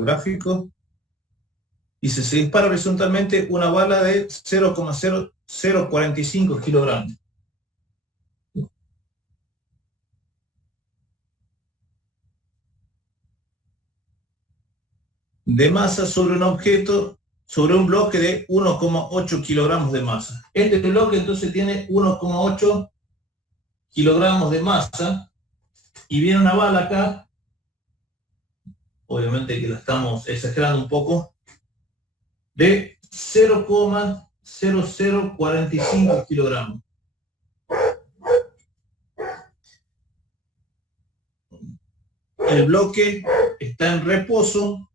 los gráficos. Dice, se dispara horizontalmente una bala de 0,0045 kilogramos. De masa sobre un objeto, sobre un bloque de 1,8 kilogramos de masa. Este bloque entonces tiene 1,8 kilogramos de masa y viene una bala acá, obviamente que la estamos exagerando un poco, de 0,0045 kilogramos. El bloque está en reposo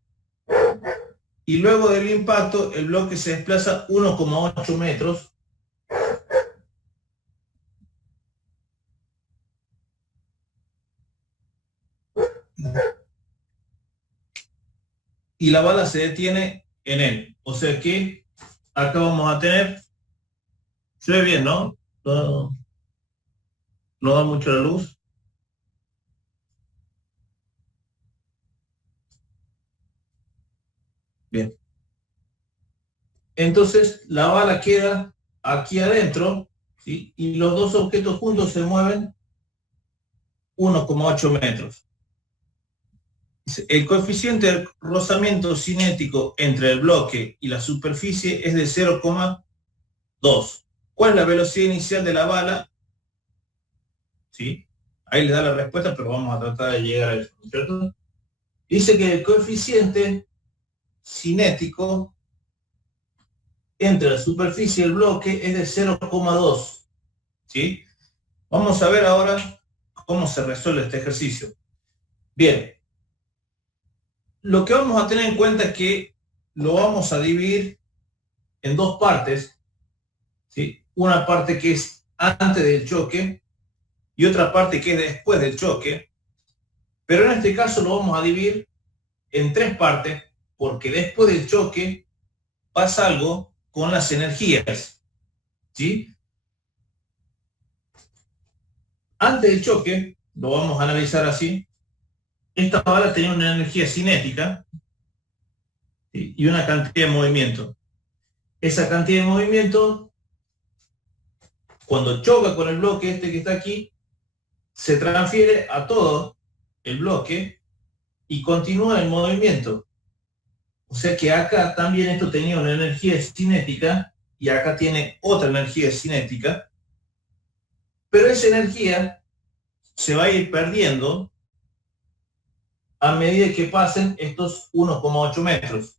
y luego del impacto el bloque se desplaza 1,8 metros y la bala se detiene en él. O sea que acá vamos a tener, se ve bien, ¿no? No da mucho la luz. Bien. Entonces la bala queda aquí adentro, ¿sí? Y los dos objetos juntos se mueven 1,8 metros. El coeficiente de rozamiento cinético entre el bloque y la superficie es de 0,2. ¿Cuál es la velocidad inicial de la bala? ¿Sí? Ahí le da la respuesta, pero vamos a tratar de llegar a eso, ¿cierto? Dice que el coeficiente cinético entre la superficie y el bloque es de 0,2. ¿Sí? Vamos a ver ahora cómo se resuelve este ejercicio. Bien. Lo que vamos a tener en cuenta es que lo vamos a dividir en dos partes, ¿sí? Una parte que es antes del choque y otra parte que es después del choque, pero en este caso lo vamos a dividir en tres partes porque después del choque pasa algo con las energías, ¿sí? Antes del choque, lo vamos a analizar así, esta bala tenía una energía cinética, ¿sí? Y una cantidad de movimiento. Esa cantidad de movimiento, cuando choca con el bloque este que está aquí, se transfiere a todo el bloque y continúa el movimiento. O sea que acá también esto tenía una energía cinética y acá tiene otra energía cinética, pero esa energía se va a ir perdiendo a medida que pasen estos 1,8 metros.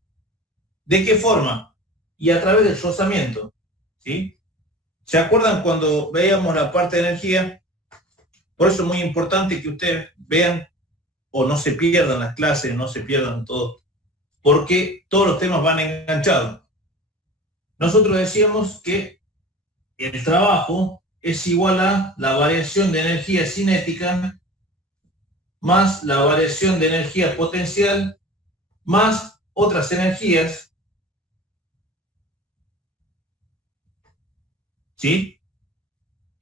¿De qué forma? Y a través del rozamiento, ¿sí? ¿Se acuerdan cuando veíamos la parte de energía? Por eso es muy importante que ustedes vean o no se pierdan las clases, no se pierdan todo, porque todos los temas van enganchados. Nosotros decíamos que el trabajo es igual a la variación de energía cinética más la variación de energía potencial más otras energías, ¿sí?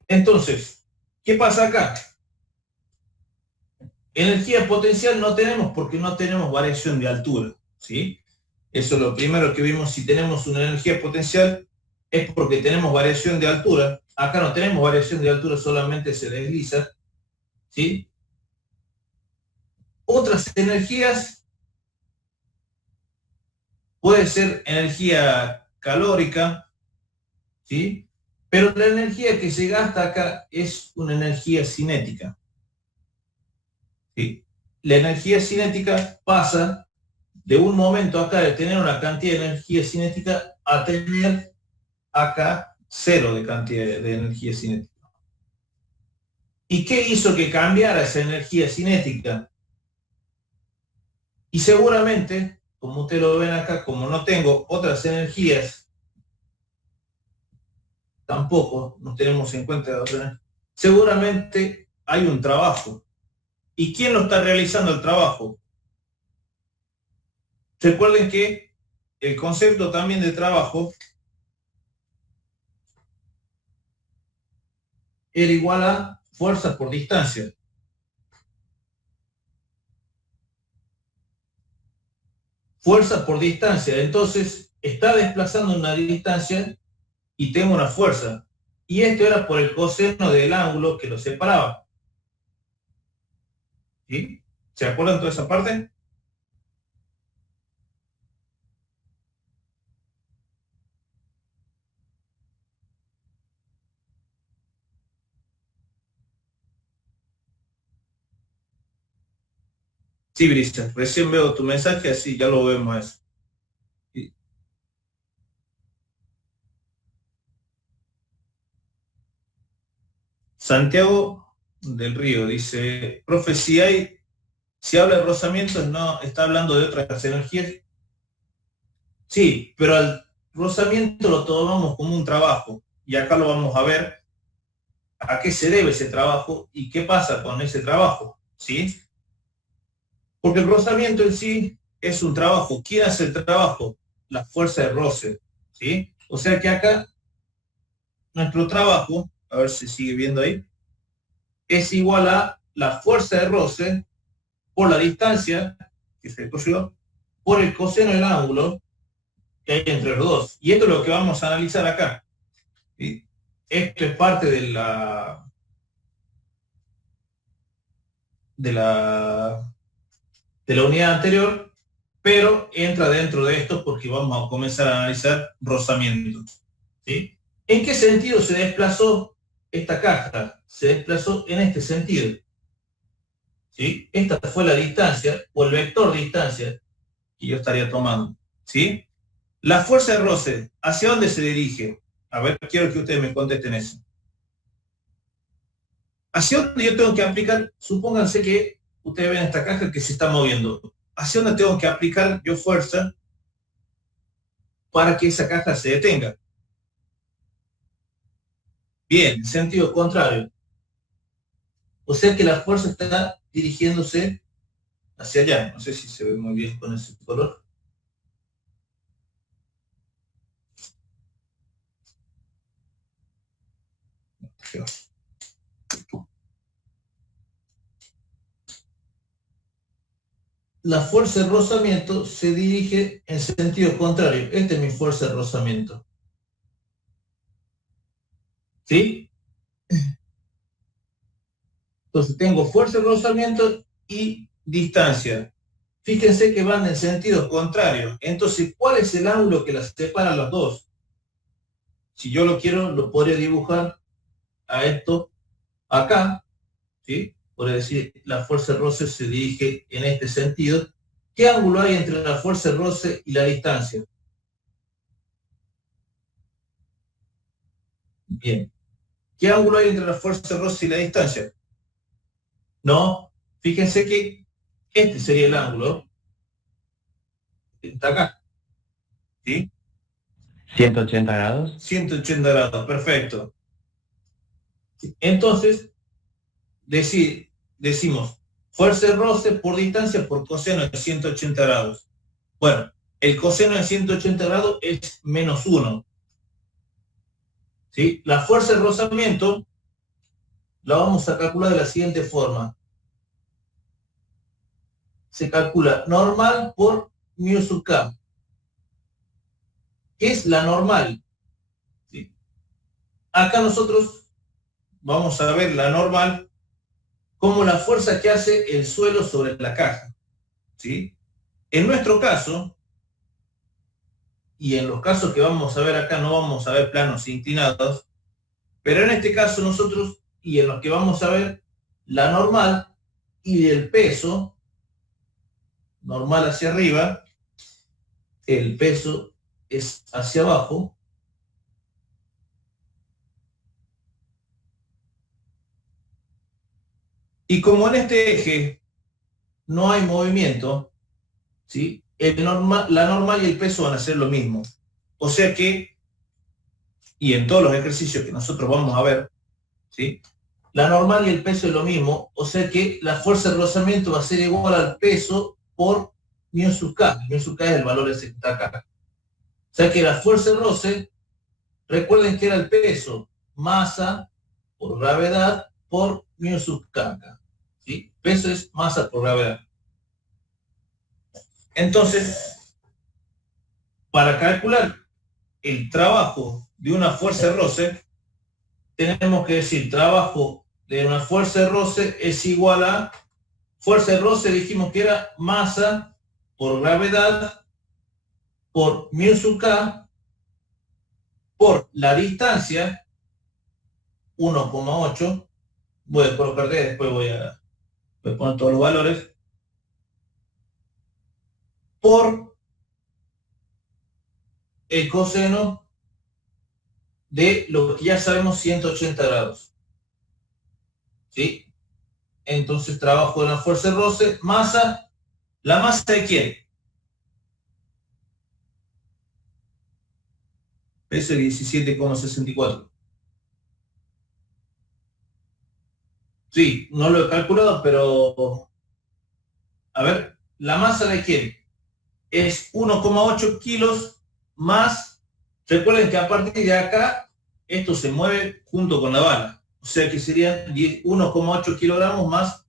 Entonces, ¿qué pasa acá? Energía potencial no tenemos porque no tenemos variación de altura, ¿sí? Eso es lo primero que vimos. Si tenemos una energía potencial es porque tenemos variación de altura. Acá no tenemos variación de altura, solamente se desliza, ¿sí? Otras energías puede ser energía calórica, ¿sí? Pero la energía que se gasta acá es una energía cinética, ¿sí? La energía cinética pasa de un momento acá de tener una cantidad de energía cinética a tener acá cero de cantidad de energía cinética. ¿Y qué hizo que cambiara esa energía cinética? Y seguramente, como ustedes lo ven acá, como no tengo otras energías, tampoco nos tenemos en cuenta otras, seguramente hay un trabajo. ¿Y quién lo está realizando el trabajo? Recuerden que el concepto también de trabajo era igual a fuerza por distancia. fuerza por distancia. Entonces, está desplazando una distancia y tengo una fuerza. Y esto era por el coseno del ángulo que lo separaba. ¿Sí? ¿Se acuerdan toda esa parte? Sí, Brisa, recién veo tu mensaje, así ya lo vemos eso. Sí. Santiago del Río dice, profe, si habla de rozamientos, no está hablando de otras energías. Sí, pero al rozamiento lo tomamos como un trabajo, y acá lo vamos a ver a qué se debe ese trabajo y qué pasa con ese trabajo, ¿sí? Porque el rozamiento en sí es un trabajo. ¿Quién hace el trabajo? La fuerza de roce, ¿sí? O sea que acá nuestro trabajo, a ver si sigue viendo ahí, es igual a la fuerza de roce por la distancia que se corrió, por el coseno del ángulo que hay entre los dos. Y esto es lo que vamos a analizar acá, ¿sí? Esto es parte de la, de la unidad anterior, pero entra dentro de esto porque vamos a comenzar a analizar rozamientos, ¿sí? ¿En qué sentido se desplazó esta caja? Se desplazó en este sentido, ¿sí? Esta fue la distancia o el vector de distancia que yo estaría tomando, ¿sí? La fuerza de roce, ¿hacia dónde se dirige? A ver, quiero que ustedes me contesten eso. ¿Hacia dónde yo tengo que aplicar? Supónganse que ustedes ven esta caja que se está moviendo. ¿Hacia dónde tengo que aplicar yo fuerza para que esa caja se detenga? Bien, sentido contrario. O sea que la fuerza está dirigiéndose hacia allá. No sé si se ve muy bien con ese color. La fuerza de rozamiento se dirige en sentido contrario. Esta es mi fuerza de rozamiento. ¿Sí? Entonces tengo fuerza de rozamiento y distancia. Fíjense que van en sentido contrario. Entonces, ¿cuál es el ángulo que las separa las dos? Si yo lo quiero, lo podría dibujar a esto acá, ¿sí? Por decir, la fuerza de roce se dirige en este sentido. ¿Qué ángulo hay entre la fuerza de roce y la distancia? Bien. ¿Qué ángulo hay entre la fuerza de roce y la distancia? No, fíjense que este sería el ángulo. Está acá, ¿sí? 180 grados. 180 grados, perfecto. Entonces, decimos fuerza de roce por distancia por coseno de 180 grados. Bueno, el coseno de 180 grados es -1. ¿Sí? La fuerza de rozamiento la vamos a calcular de la siguiente forma. Se calcula normal por mu sub k. ¿Qué es la normal? ¿Sí? Acá nosotros vamos a ver la normal como la fuerza que hace el suelo sobre la caja, ¿sí? En nuestro caso, y en los casos que vamos a ver acá, no vamos a ver planos inclinados, pero en este caso nosotros, y en los que vamos a ver, la normal y el peso, normal hacia arriba, el peso es hacia abajo, y como en este eje no hay movimiento, ¿sí? La normal y el peso van a ser lo mismo. O sea que, y en todos los ejercicios que nosotros vamos a ver, ¿sí? La normal y el peso es lo mismo, o sea que la fuerza de rozamiento va a ser igual al peso por mu sub k. Mu sub k es el valor ese que está acá. O sea que la fuerza de roce, recuerden que era el peso, masa por gravedad por mu sub k. ¿Sí? Peso es masa por gravedad. Entonces, para calcular el trabajo de una fuerza de roce, tenemos que decir trabajo de una fuerza de roce es igual a, fuerza de roce dijimos que era masa por gravedad por mu sub k por la distancia 1,8, voy a colocar D, después voy a poner todos los valores, por el coseno de lo que ya sabemos, 180 grados. ¿Sí? Entonces trabajo de la fuerza de roce, masa, ¿la masa de quién? Peso de 17,64. Sí, no lo he calculado, pero a ver, ¿la masa de quién? Es 1,8 kilos más, recuerden que a partir de acá, esto se mueve junto con la bala, o sea que serían 1,8 kilogramos más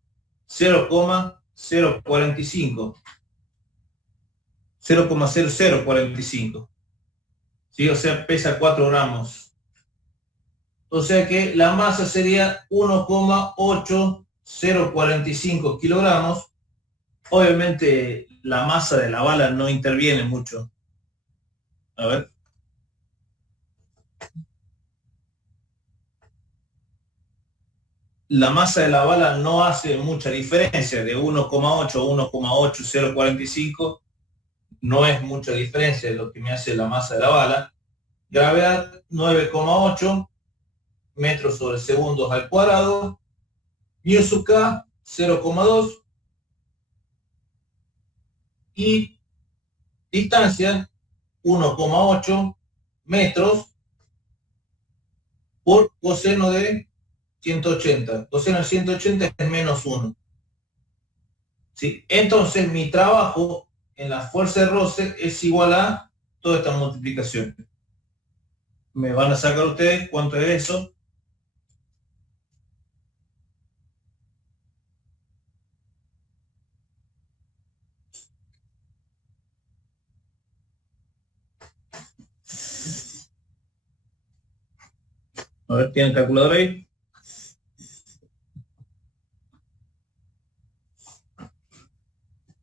0,045, 0,0045, ¿sí? O sea, pesa 4 gramos. O sea que la masa sería 1,8045 kilogramos. Obviamente la masa de la bala no interviene mucho. A ver. La masa de la bala no hace mucha diferencia, de 1,8 a 1,8045 no es mucha diferencia de lo que me hace la masa de la bala. Gravedad 9,8 metros sobre segundos al cuadrado. Mu sub k 0,2 y distancia 1,8 metros por coseno de 180. Coseno de 180 es menos 1. ¿Sí? Entonces mi trabajo en la fuerza de roce es igual a toda esta multiplicación. Me van a sacar ustedes cuánto es eso. A ver, ¿tienen calculador ahí?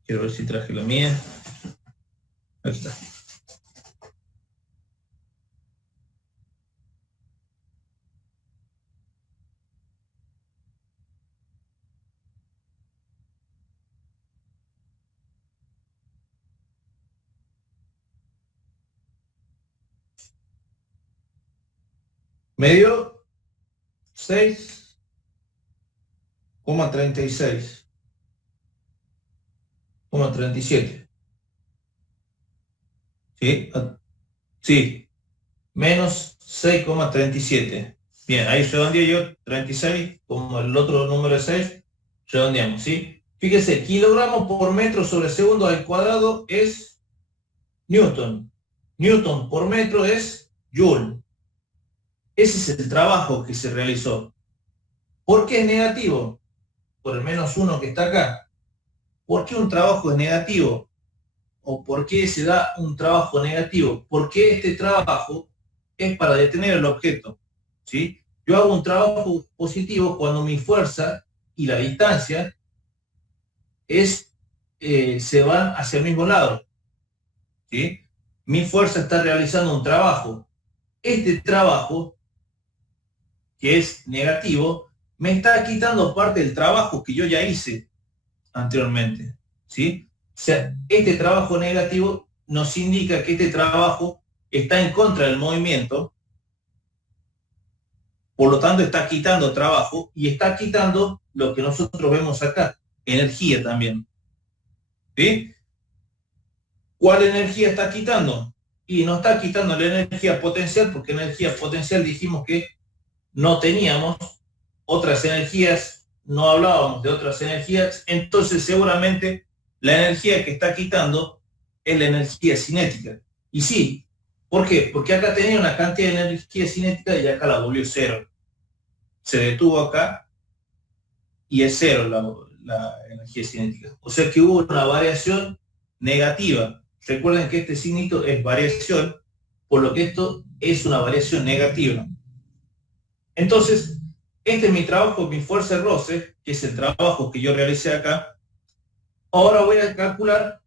Quiero ver si traje la mía. Ahí está. Medio 6,36. 37. ¿Sí? Sí. Menos 6,37. Bien, ahí redondeé yo 36, como el otro número de 6, redondeamos, ¿sí? Fíjese, kilogramos por metro sobre segundo al cuadrado es Newton. Newton por metro es Joule. Ese es el trabajo que se realizó. ¿Por qué es negativo? Por el menos 1 que está acá. ¿Por qué un trabajo es negativo? ¿O por qué se da un trabajo negativo? Porque este trabajo es para detener el objeto, ¿sí? Yo hago un trabajo positivo cuando mi fuerza y la distancia se van hacia el mismo lado, ¿sí? Mi fuerza está realizando un trabajo. Este trabajo, que es negativo, me está quitando parte del trabajo que yo ya hice anteriormente, ¿sí? O sea, este trabajo negativo nos indica que este trabajo está en contra del movimiento, por lo tanto está quitando trabajo y está quitando lo que nosotros vemos acá, energía también. ¿Sí? ¿Cuál energía está quitando? Y no está quitando la energía potencial, porque energía potencial dijimos que no teníamos otras energías, no hablábamos de otras energías, entonces seguramente la energía que está quitando es la energía cinética. Y sí, ¿por qué? Porque acá tenía una cantidad de energía cinética y acá la volvió cero. Se detuvo acá y es cero la energía cinética. O sea que hubo una variación negativa. recuerden que este signito es variación, por lo que esto es una variación negativa. Entonces, este es mi trabajo, mi fuerza de roce, que es el trabajo que yo realicé acá. Ahora voy a calcular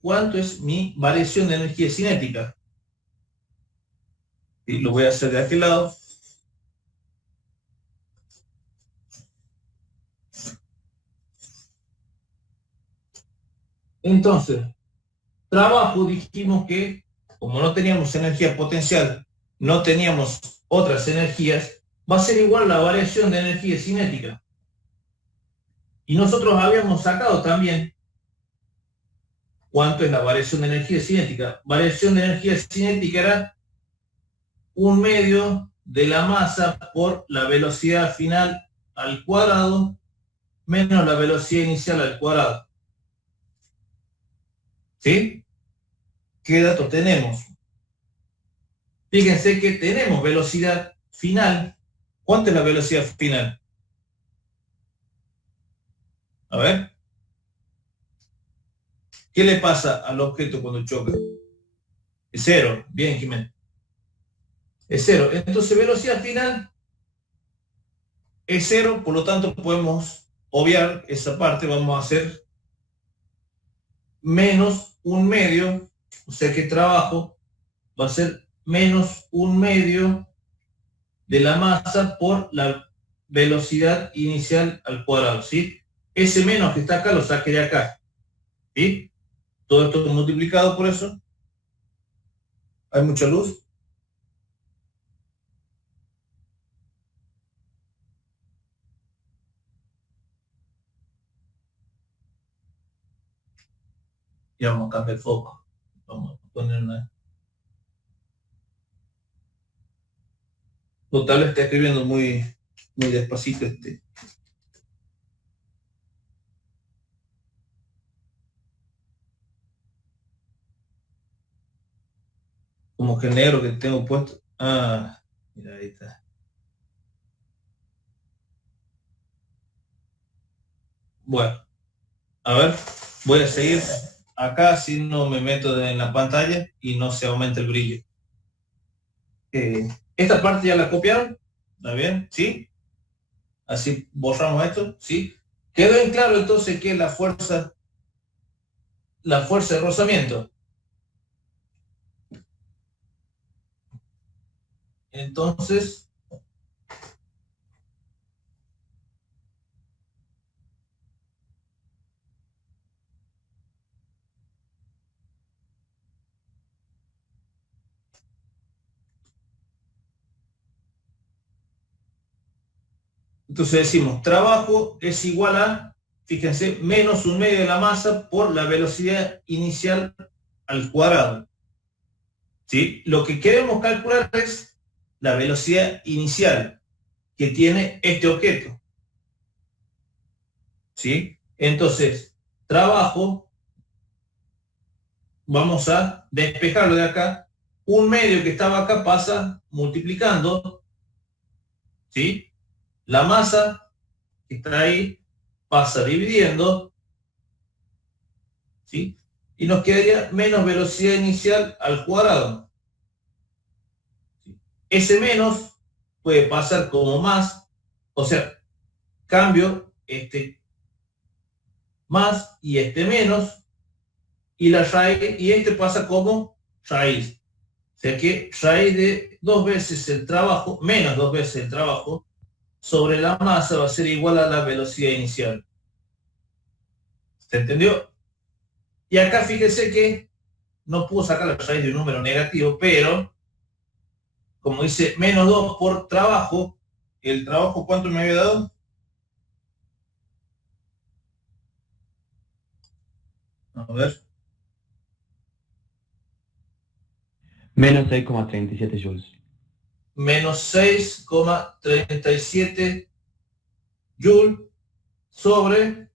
cuánto es mi variación de energía cinética. Y lo voy a hacer de aquel lado. Entonces, trabajo, dijimos que como no teníamos energía potencial, no teníamos otras energías, va a ser igual la variación de energía cinética. Y nosotros habíamos sacado también cuánto es la variación de energía cinética. Variación de energía cinética era 1/2 de la masa por la velocidad final al cuadrado menos la velocidad inicial al cuadrado. ¿Sí? ¿Qué datos tenemos? Fíjense que tenemos velocidad final. ¿Cuánto es la velocidad final? A ver. ¿Qué le pasa al objeto cuando choca? Es 0. Bien, Jiménez. Es 0. Entonces, velocidad final es 0, por lo tanto podemos obviar esa parte. Vamos a hacer menos 1/2, o sea que trabajo va a ser menos 1/2 de la masa por la velocidad inicial al cuadrado, ¿sí? Ese menos que está acá lo saqué de acá, ¿sí? Todo esto multiplicado por eso. ¿Hay mucha luz? Y vamos a cambiar el foco. Vamos a poner una... Total, está escribiendo muy despacito este. Como que el negro que tengo puesto. Ah, mira, ahí está. Bueno, a ver, voy a seguir acá si no me meto en la pantalla y no se aumenta el brillo. Esta parte ya la copiaron, ¿está bien? ¿Sí? Así borramos esto, ¿sí? Quedó en claro entonces que la fuerza de rozamiento. Entonces, decimos, trabajo es igual a, fíjense, menos 1/2 de la masa por la velocidad inicial al cuadrado. ¿Sí? Lo que queremos calcular es la velocidad inicial que tiene este objeto. ¿Sí? Entonces, trabajo, vamos a despejarlo de acá. 1/2 que estaba acá pasa multiplicando, ¿sí? La masa que está ahí pasa dividiendo, ¿sí? Y nos quedaría menos velocidad inicial al cuadrado. ¿Sí? Ese menos puede pasar como más, o sea, cambio este más y este menos, y la raíz, y este pasa como raíz. O sea que raíz de 2 veces el trabajo, menos 2 veces el trabajo, sobre la masa va a ser igual a la velocidad inicial. ¿Se entendió? Y acá fíjese que no puedo sacar la raíz de un número negativo, pero como dice menos 2 por trabajo, ¿el trabajo cuánto me había dado? A ver. Menos 6,37 joules. Menos 6,37 joules sobre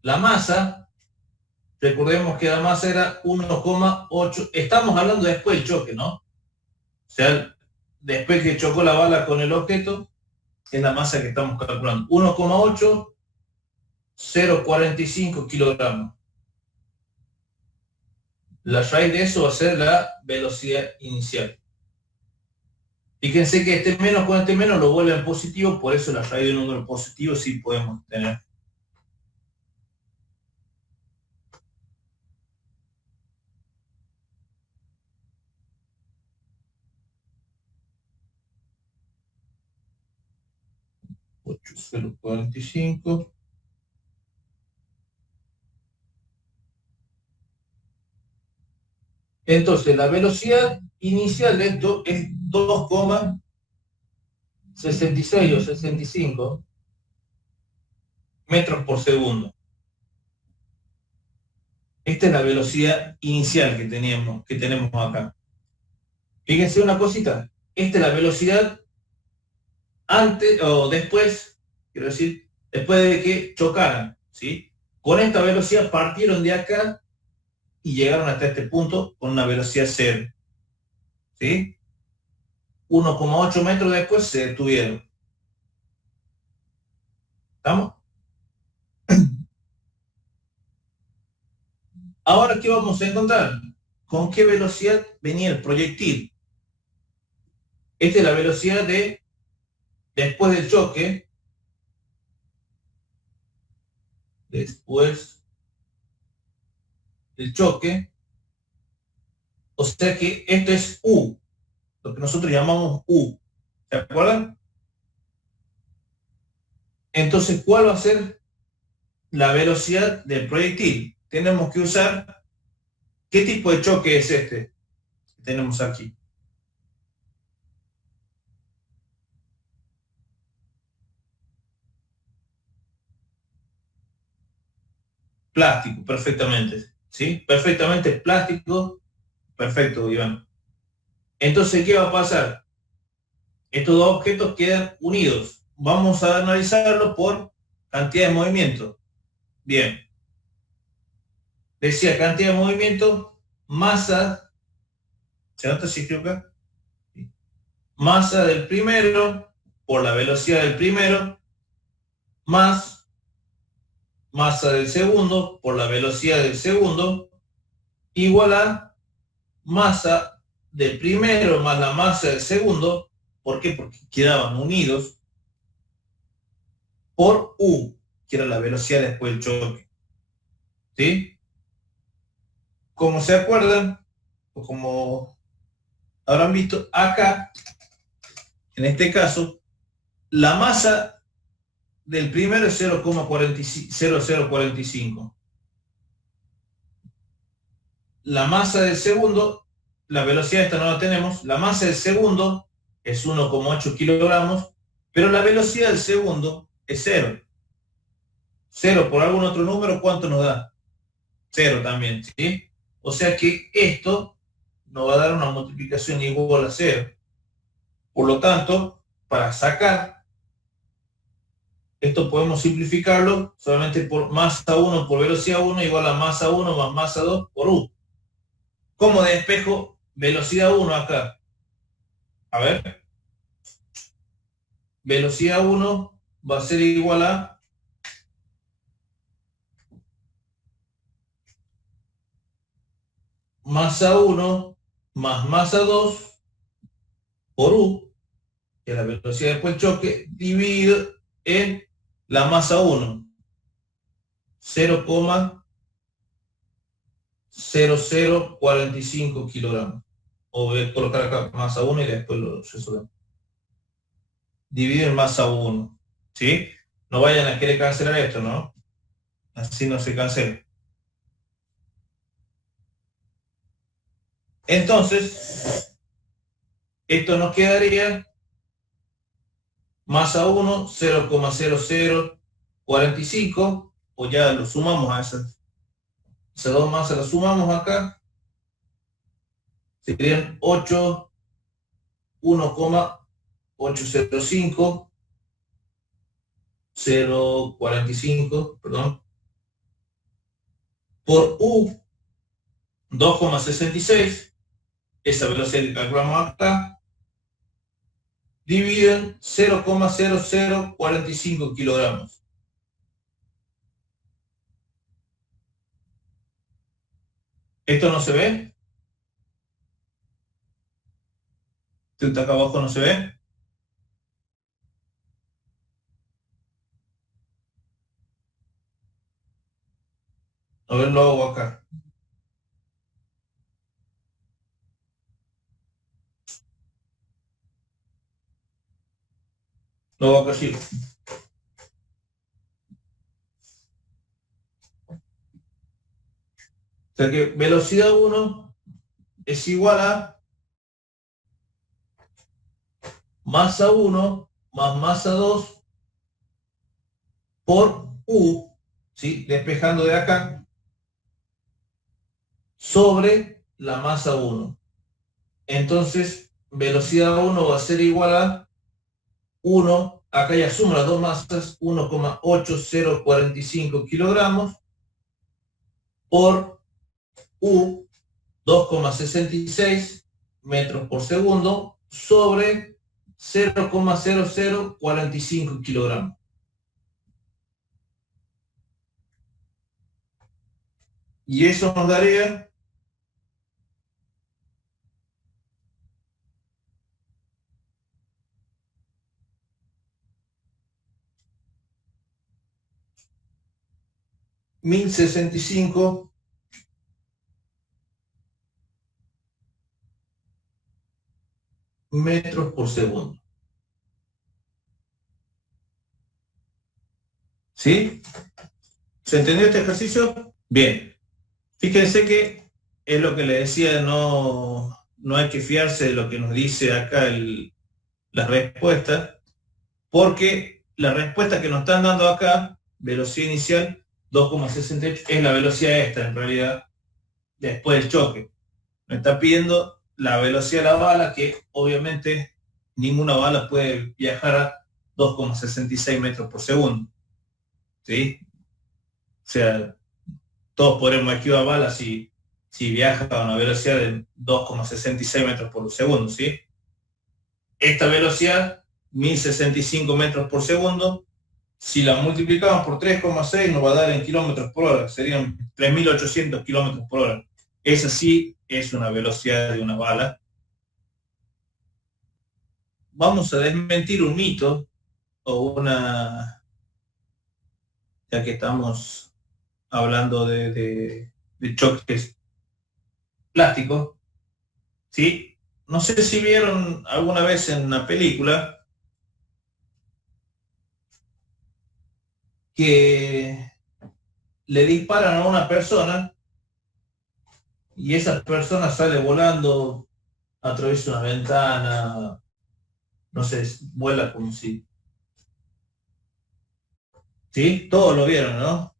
la masa. Recordemos que la masa era 1,8. Estamos hablando después del choque, ¿no? O sea, después que chocó la bala con el objeto, es la masa que estamos calculando. 1,8, 0,45 kilogramos. La raíz de eso va a ser la velocidad inicial. Fíjense que este menos con este menos lo vuelve en positivo, por eso la raíz de un número positivo sí podemos tener. $8,045. Entonces, la velocidad inicial de esto es 2,66 o 65 metros por segundo. Esta es la velocidad inicial que tenemos acá. Fíjense una cosita. Esta es la velocidad antes o después, quiero decir, después de que chocaran, ¿sí? Con esta velocidad partieron de acá y llegaron hasta este punto con una velocidad cero, ¿sí? 1,8 metros después se detuvieron. ¿Estamos? Ahora, ¿qué vamos a encontrar? ¿Con qué velocidad venía el proyectil? Esta es la velocidad de después del choque. Después del choque. O sea que esto es U, lo que nosotros llamamos U. ¿Se acuerdan? Entonces, ¿cuál va a ser la velocidad del proyectil? Tenemos que usar, ¿qué tipo de choque es este que tenemos aquí? Plástico, perfectamente. ¿Sí? Perfectamente plástico. Perfecto, Iván. Entonces, ¿qué va a pasar? Estos dos objetos quedan unidos. Vamos a analizarlo por cantidad de movimiento. Bien. Decía cantidad de movimiento, masa. ¿Se nota si escribo acá? Masa del primero por la velocidad del primero más masa del segundo por la velocidad del segundo igual a masa del primero más la masa del segundo. ¿Por qué? Porque quedaban unidos por U, que era la velocidad después del choque. ¿Sí? Como se acuerdan, o como habrán visto, acá, en este caso, la masa del primero es 0,0045. La masa del segundo, la velocidad esta no la tenemos, la masa del segundo es 1,8 kilogramos, pero la velocidad del segundo es 0. 0 por algún otro número, ¿cuánto nos da? 0 también, ¿sí? O sea que esto nos va a dar una multiplicación igual a 0. Por lo tanto, para sacar, esto podemos simplificarlo solamente por masa 1 por velocidad 1 igual a masa 1 más masa 2 por U. ¿Cómo despejo velocidad 1 acá? A ver. Velocidad 1 va a ser igual a masa 1 más masa 2 por U, que es la velocidad después del choque, dividido en la masa 1, 0,0045 kilogramos. O voy a colocar acá masa 1 y después lo resolvemos. Dividido en masa 1, ¿sí? No vayan a querer cancelar esto, ¿no? Así no se cancela. Entonces, esto nos quedaría masa 1, 0,0045, o ya lo sumamos a esas dos masas, las sumamos acá, serían 8, 1,805, 0,45, perdón, por U, 2,66, esa velocidad que calculamos acá, dividen 0,0045 kilogramos. ¿Esto no se ve? ¿Esto acá abajo no se ve? A ver, lo hago acá. Lo hago acá así. O sea que velocidad 1 es igual a masa 1 más masa 2 por U, ¿sí? Despejando de acá, sobre la masa 1. Entonces, velocidad 1 va a ser igual a 1, acá ya sumo las dos masas, 1,8045 kilogramos por U, 2,66 metros por segundo, sobre 0,0045 kilogramos. Y eso nos daría 1065 metros por segundo. ¿Sí? ¿Se entendió este ejercicio? Bien. Fíjense que es lo que le decía, no hay que fiarse de lo que nos dice acá la respuesta, porque la respuesta que nos están dando acá, velocidad inicial 2,68, es la velocidad esta en realidad, después del choque. Me está pidiendo la velocidad de la bala, que obviamente ninguna bala puede viajar a 2,66 metros por segundo. ¿Sí? O sea, todos podremos esquivar balas si viaja a una velocidad de 2,66 metros por segundo, ¿sí? Esta velocidad, 1065 metros por segundo, si la multiplicamos por 3,6 nos va a dar en kilómetros por hora, serían 3.800 kilómetros por hora. Esa sí es una velocidad de una bala. Vamos a desmentir un mito o una, ya que estamos hablando de choques plásticos, ¿sí? No sé si vieron alguna vez en una película que le disparan a una persona y esa persona sale volando, atraviesa una ventana, no sé, vuela como si... ¿Sí? Todos lo vieron, ¿no?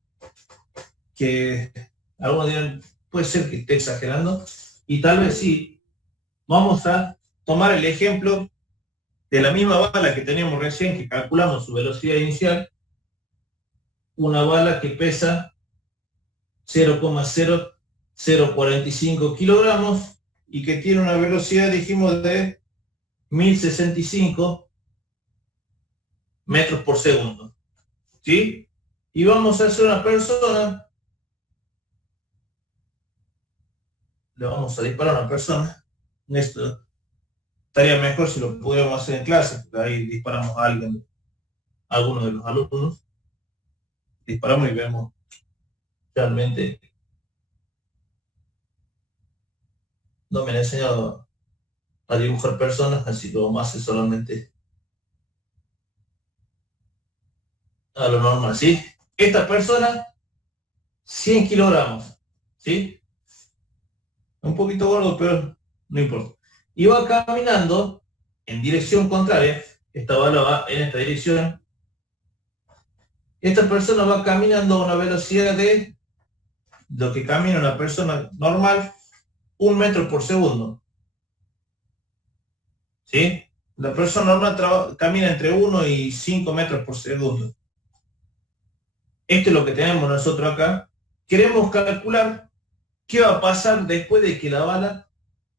Que algunos dirán, puede ser que esté exagerando, y tal vez sí. Vamos a tomar el ejemplo de la misma bala que teníamos recién, que calculamos su velocidad inicial, una bala que pesa 0,0045 kilogramos y que tiene una velocidad, dijimos, de 1065 metros por segundo. ¿Sí? Y vamos a hacer una persona, le vamos a disparar a una persona. Esto estaría mejor si lo pudiéramos hacer en clase, porque ahí disparamos a alguien, a alguno de los alumnos, disparamos y vemos realmente. No me han enseñado a dibujar personas, así que vamos a hacer solamente a lo normal, ¿sí? Esta persona, 100 kilogramos, ¿sí? Un poquito gordo, pero no importa. Y va caminando en dirección contraria, esta bala va en esta dirección. Esta persona va caminando a una velocidad de lo que camina una persona normal, 1 metro por segundo. ¿Sí? La persona normal camina entre 1 y 5 metros por segundo. Esto es lo que tenemos nosotros acá. Queremos calcular qué va a pasar después de que la bala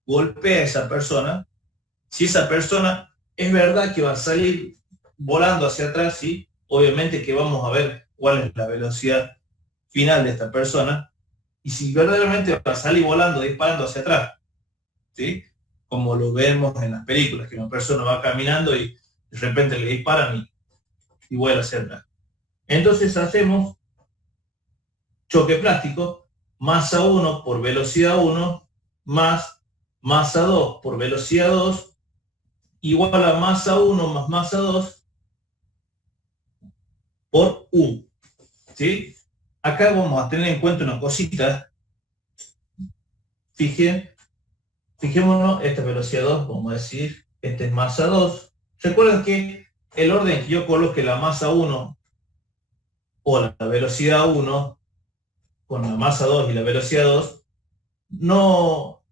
golpea a esa persona. Si esa persona es verdad que va a salir volando hacia atrás, ¿sí? Obviamente que vamos a ver cuál es la velocidad final de esta persona. y si verdaderamente va a salir volando, disparando hacia atrás, ¿sí? Como lo vemos en las películas, que una persona va caminando y de repente le disparan y vuela hacia atrás. Entonces hacemos choque plástico, masa 1 por velocidad 1, más masa 2 por velocidad 2, igual a masa 1 más masa 2 por U. ¿Sí? Acá vamos a tener en cuenta una cosita. Fijémonos, esta es velocidad 2, vamos a decir, esta es masa 2. Recuerden que el orden que yo coloque la masa 1 o la velocidad 1 con la masa 2 y la velocidad 2 no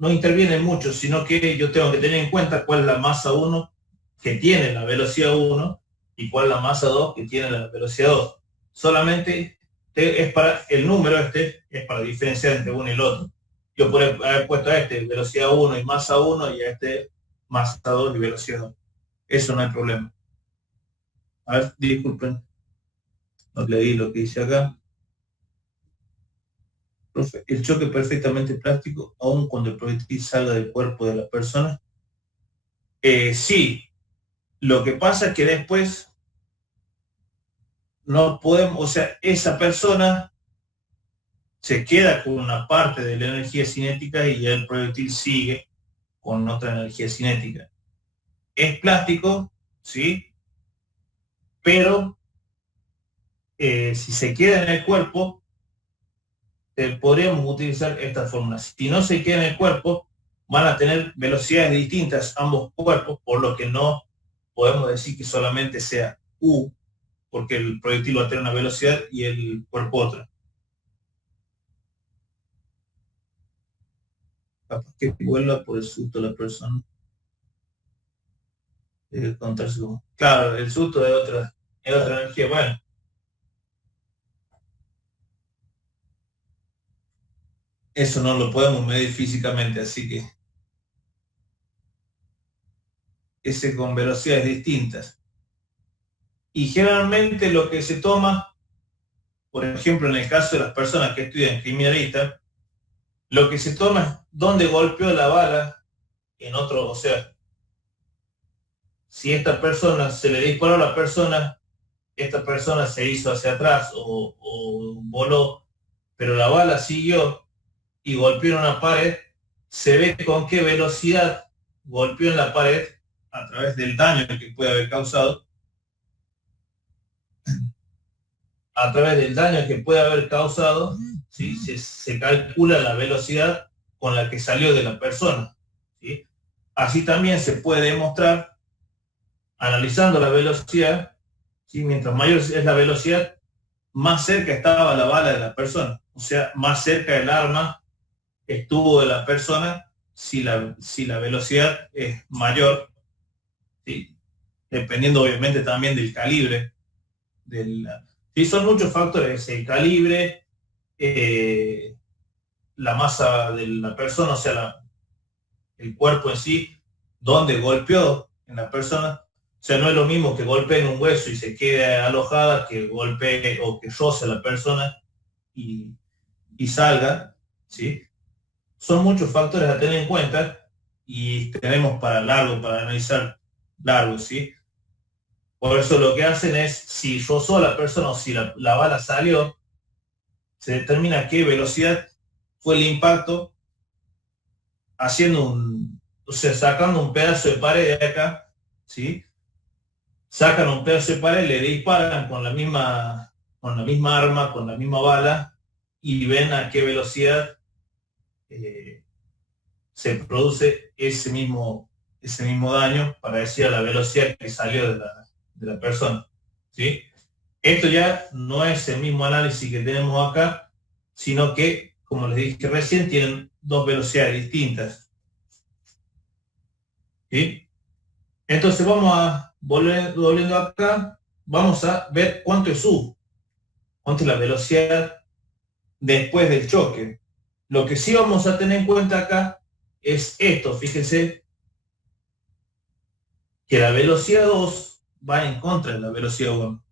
interviene mucho, sino que yo tengo que tener en cuenta cuál es la masa 1 que tiene la velocidad 1 y cuál es la masa 2 que tiene la velocidad 2. Solamente es para el número es para diferenciar entre uno y el otro. Yo podría haber puesto a este velocidad 1 y masa 1 y a este masa 2 y velocidad 2. Eso no hay problema. A ver, disculpen. No leí lo que dice acá. Profe, el choque perfectamente plástico, aun cuando el proyectil salga del cuerpo de la persona. Sí, lo que pasa es que después no podemos, o sea, esa persona se queda con una parte de la energía cinética y el proyectil sigue con otra energía cinética. Es plástico, sí, pero si se queda en el cuerpo, podríamos utilizar esta fórmula. Si no se queda en el cuerpo, van a tener velocidades distintas ambos cuerpos, por lo que no podemos decir que solamente sea U, porque el proyectil va a tener una velocidad y el cuerpo otra. Capaz que vuela por el susto de la persona. Claro, el susto es otra energía. Bueno, eso no lo podemos medir físicamente, así que ese con velocidades distintas. Y generalmente lo que se toma, por ejemplo, en el caso de las personas que estudian criminalista, lo que se toma es dónde golpeó la bala en otro, o sea, si esta persona se le disparó a la persona, esta persona se hizo hacia atrás o voló, pero la bala siguió y golpeó en una pared, se ve con qué velocidad golpeó en la pared a través del daño que puede haber causado, a través del daño que puede haber causado, ¿sí? se calcula la velocidad con la que salió de la persona, ¿sí? Así también se puede demostrar, analizando la velocidad, ¿sí? Mientras mayor es la velocidad, más cerca estaba la bala de la persona, o sea, más cerca el arma estuvo de la persona si la velocidad es mayor, ¿sí? Dependiendo obviamente también del calibre. Sí, son muchos factores, el calibre, la masa de la persona, o sea, el cuerpo en sí, donde golpeó en la persona. O sea, no es lo mismo que golpee en un hueso y se quede alojada, que golpee o que roce a la persona y salga, ¿sí? Son muchos factores a tener en cuenta y tenemos para analizar largo, ¿sí? Por eso lo que hacen es, si rozó a la persona o si la bala salió, se determina qué velocidad fue el impacto, o sea, sacando un pedazo de pared de acá, ¿sí? Sacan un pedazo de pared, le disparan con la misma arma, con la misma bala, y ven a qué velocidad se produce ese mismo daño, para decir a la velocidad que salió de la persona, ¿sí? Esto ya no es el mismo análisis que tenemos acá, sino que, como les dije recién, tienen dos velocidades distintas, ¿sí? Entonces vamos a volviendo acá, vamos a ver cuánto es U, cuánto es la velocidad después del choque. Lo que sí vamos a tener en cuenta acá es esto, fíjense que la velocidad 2 va en contra de la velocidad 1.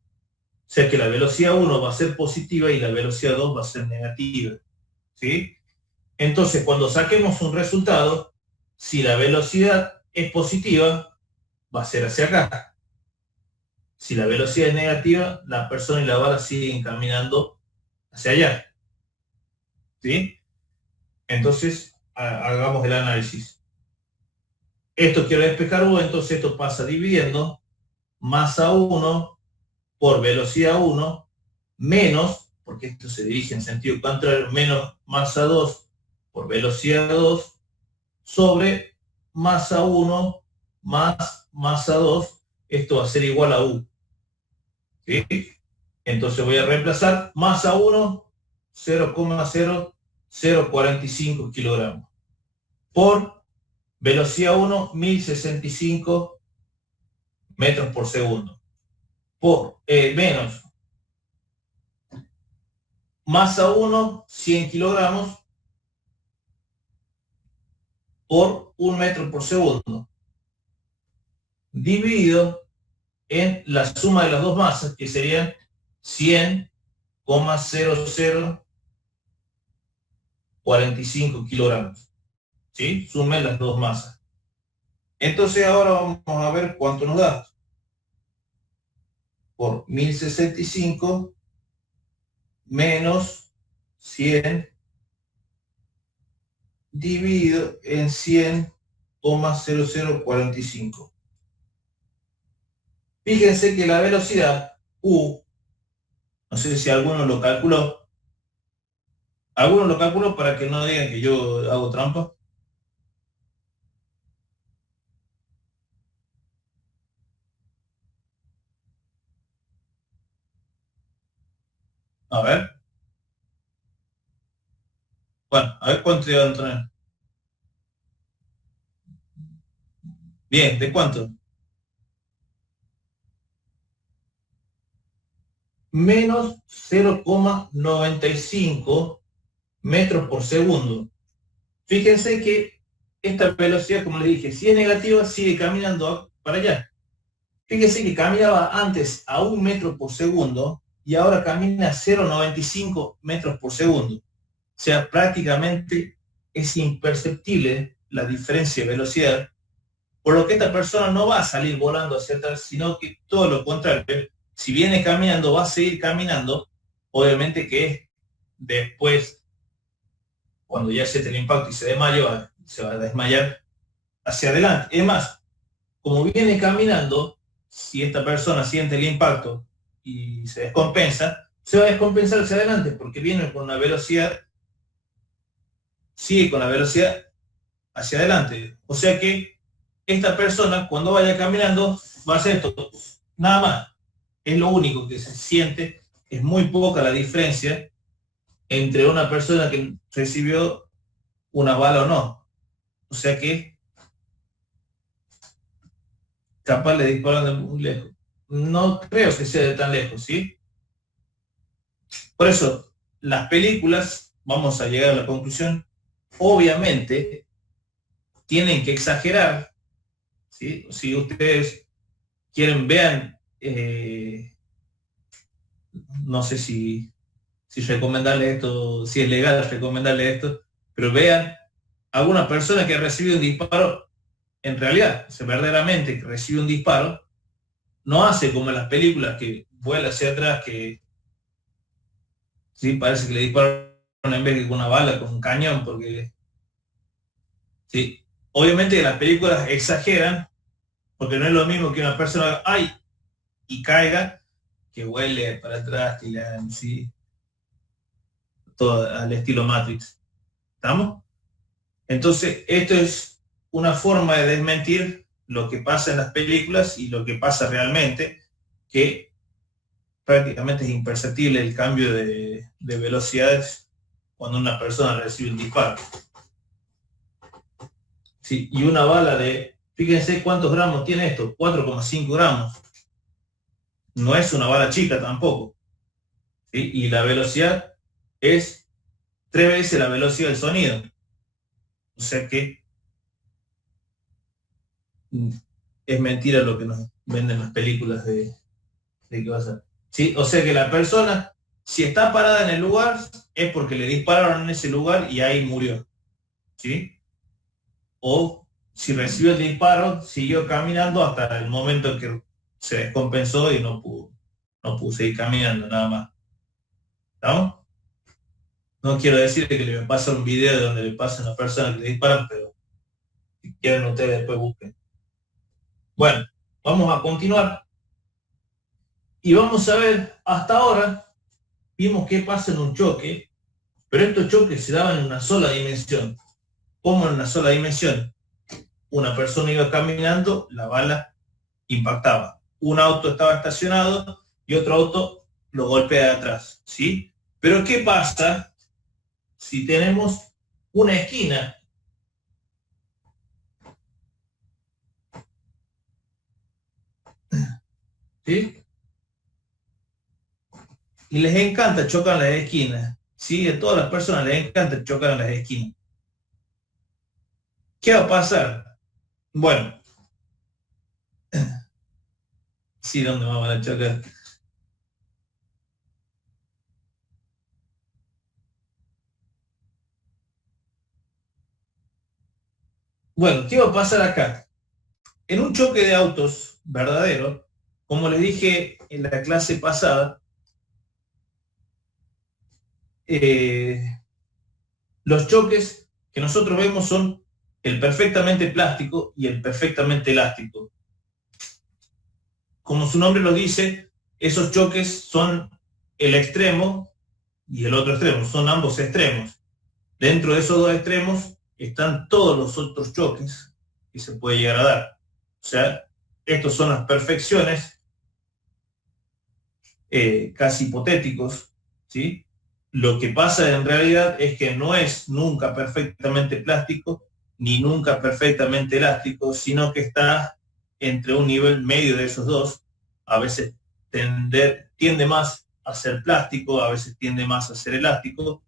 sea que la velocidad 1 va a ser positiva y la velocidad 2 va a ser negativa, ¿sí? Entonces, cuando saquemos un resultado, si la velocidad es positiva, va a ser hacia acá. Si la velocidad es negativa, la persona y la bala siguen caminando hacia allá, ¿sí? Entonces, hagamos el análisis. Esto quiero despejar U, entonces esto pasa dividiendo masa 1 por velocidad 1 menos, porque esto se dirige en sentido contrario, menos masa 2 por velocidad 2 sobre masa 1 más masa 2, esto va a ser igual a U, ¿sí? Entonces voy a reemplazar masa 1, 0,0045 kilogramos, por velocidad 1, 1065 metros por segundo, por menos masa 1, 100 kilogramos, por 1 metro por segundo, dividido en la suma de las dos masas, que serían 100,0045 kilogramos, ¿sí? Sumen las dos masas. Entonces ahora vamos a ver cuánto nos da. Por 1065 menos 100 dividido en 100,0045. Fíjense que la velocidad U, no sé si alguno lo calculó para que no digan que yo hago trampa. A ver. Bueno, a ver cuánto iba a entrar. Bien, ¿de cuánto? Menos 0,95 metros por segundo. Fíjense que esta velocidad, como les dije, si es negativa, sigue caminando para allá. Fíjense que caminaba antes a 1 metro por segundo y ahora camina a 0,95 metros por segundo. O sea, prácticamente es imperceptible la diferencia de velocidad, por lo que esta persona no va a salir volando hacia atrás, sino que todo lo contrario. Si viene caminando, va a seguir caminando, obviamente que después, cuando ya siente el impacto y se desmaya, se va a desmayar hacia adelante. Es más, como viene caminando, si esta persona siente el impacto y se descompensa, se va a descompensar hacia adelante, porque viene con una velocidad, sigue con la velocidad hacia adelante. O sea que esta persona, cuando vaya caminando, va a hacer esto, nada más. Es lo único que se siente, es muy poca la diferencia entre una persona que recibió una bala o no. O sea que capaz le disparan de muy lejos. No creo que sea de tan lejos, ¿sí? Por eso, las películas, vamos a llegar a la conclusión, obviamente tienen que exagerar, ¿sí? Si ustedes quieren, vean, no sé si recomendarle esto, si es legal recomendarle esto, pero vean alguna persona que ha recibido un disparo, en realidad, verdaderamente que recibe un disparo, no hace como en las películas que vuela hacia atrás, que sí parece que le disparan en vez de con una bala, con un cañón, porque sí, obviamente las películas exageran, porque no es lo mismo que una persona ay y caiga, que huele para atrás, que le hagan sí, todo al estilo Matrix. ¿Estamos? Entonces, esto es una forma de desmentir lo que pasa en las películas y lo que pasa realmente, que prácticamente es imperceptible el cambio de velocidades cuando una persona recibe un disparo. Sí, y una bala fíjense cuántos gramos tiene esto, 4,5 gramos. No es una bala chica tampoco. ¿Sí? Y la velocidad es 3 veces la velocidad del sonido. O sea que es mentira lo que nos venden las películas de qué va a ser. ¿sí? O sea que la persona, si está parada en el lugar, es porque le dispararon en ese lugar y ahí murió, ¿sí? O si recibió el disparo, siguió caminando hasta el momento en que se descompensó y no pudo seguir caminando, nada más. ¿No? No quiero decir que le pasa un video donde le pasa a una persona que le disparan, pero si quieren ustedes después busquen. Bueno, vamos a continuar y vamos a ver, hasta ahora vimos qué pasa en un choque, pero estos choques se daban en una sola dimensión. ¿Cómo en una sola dimensión? Una persona iba caminando, la bala impactaba. Un auto estaba estacionado y otro auto lo golpea de atrás, ¿sí? Pero ¿qué pasa si tenemos una esquina? ¿Sí? Y les encanta chocar en las esquinas, ¿sí? A todas las personas les encanta chocar en las esquinas. ¿Qué va a pasar? Bueno, sí, ¿dónde vamos a chocar? Bueno, ¿qué va a pasar acá? En un choque de autos verdadero, como les dije en la clase pasada, los choques que nosotros vemos son el perfectamente plástico y el perfectamente elástico. Como su nombre lo dice, esos choques son el extremo y el otro extremo, son ambos extremos. Dentro de esos dos extremos están todos los otros choques que se puede llegar a dar. O sea, estos son las perfecciones casi hipotéticos, ¿sí? Lo que pasa en realidad es que no es nunca perfectamente plástico ni nunca perfectamente elástico, sino que está entre un nivel medio de esos dos. A veces tiende más a ser plástico, a veces tiende más a ser elástico,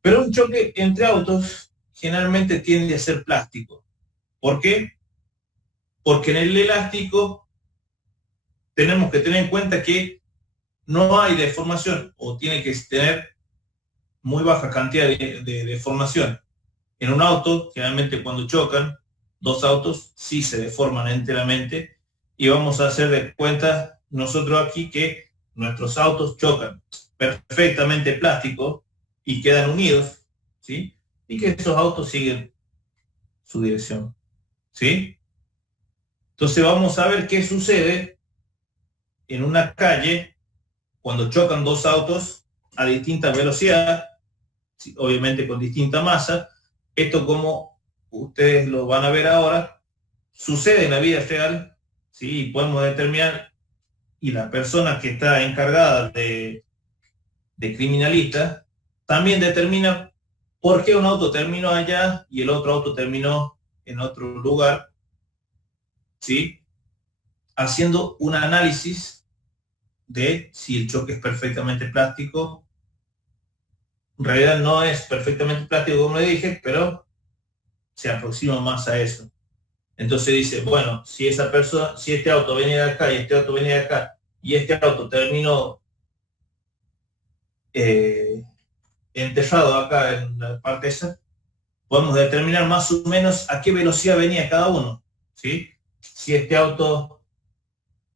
pero un choque entre autos generalmente tiende a ser plástico. ¿Por qué? Porque en el elástico tenemos que tener en cuenta que no hay deformación o tiene que tener muy baja cantidad de deformación. En un auto, generalmente cuando chocan, dos autos sí se deforman enteramente y vamos a hacer de cuenta nosotros aquí que nuestros autos chocan perfectamente plástico y quedan unidos, ¿sí? Y que esos autos siguen su dirección, ¿sí? Entonces vamos a ver qué sucede en una calle cuando chocan dos autos a distinta velocidad, obviamente con distinta masa. Esto, como ustedes lo van a ver ahora, sucede en la vida real, ¿sí? Y podemos determinar, y la persona que está encargada de criminalista también determina por qué un auto terminó allá y el otro auto terminó en otro lugar, ¿sí? Haciendo un análisis de si el choque es perfectamente plástico. En realidad no es perfectamente plástico, como le dije, pero se aproxima más a eso. Entonces dice, bueno, si esa persona, si este auto venía de acá y este auto venía de acá y este auto terminó enterrado acá en la parte esa, podemos determinar más o menos a qué velocidad venía cada uno, ¿sí? Si este auto,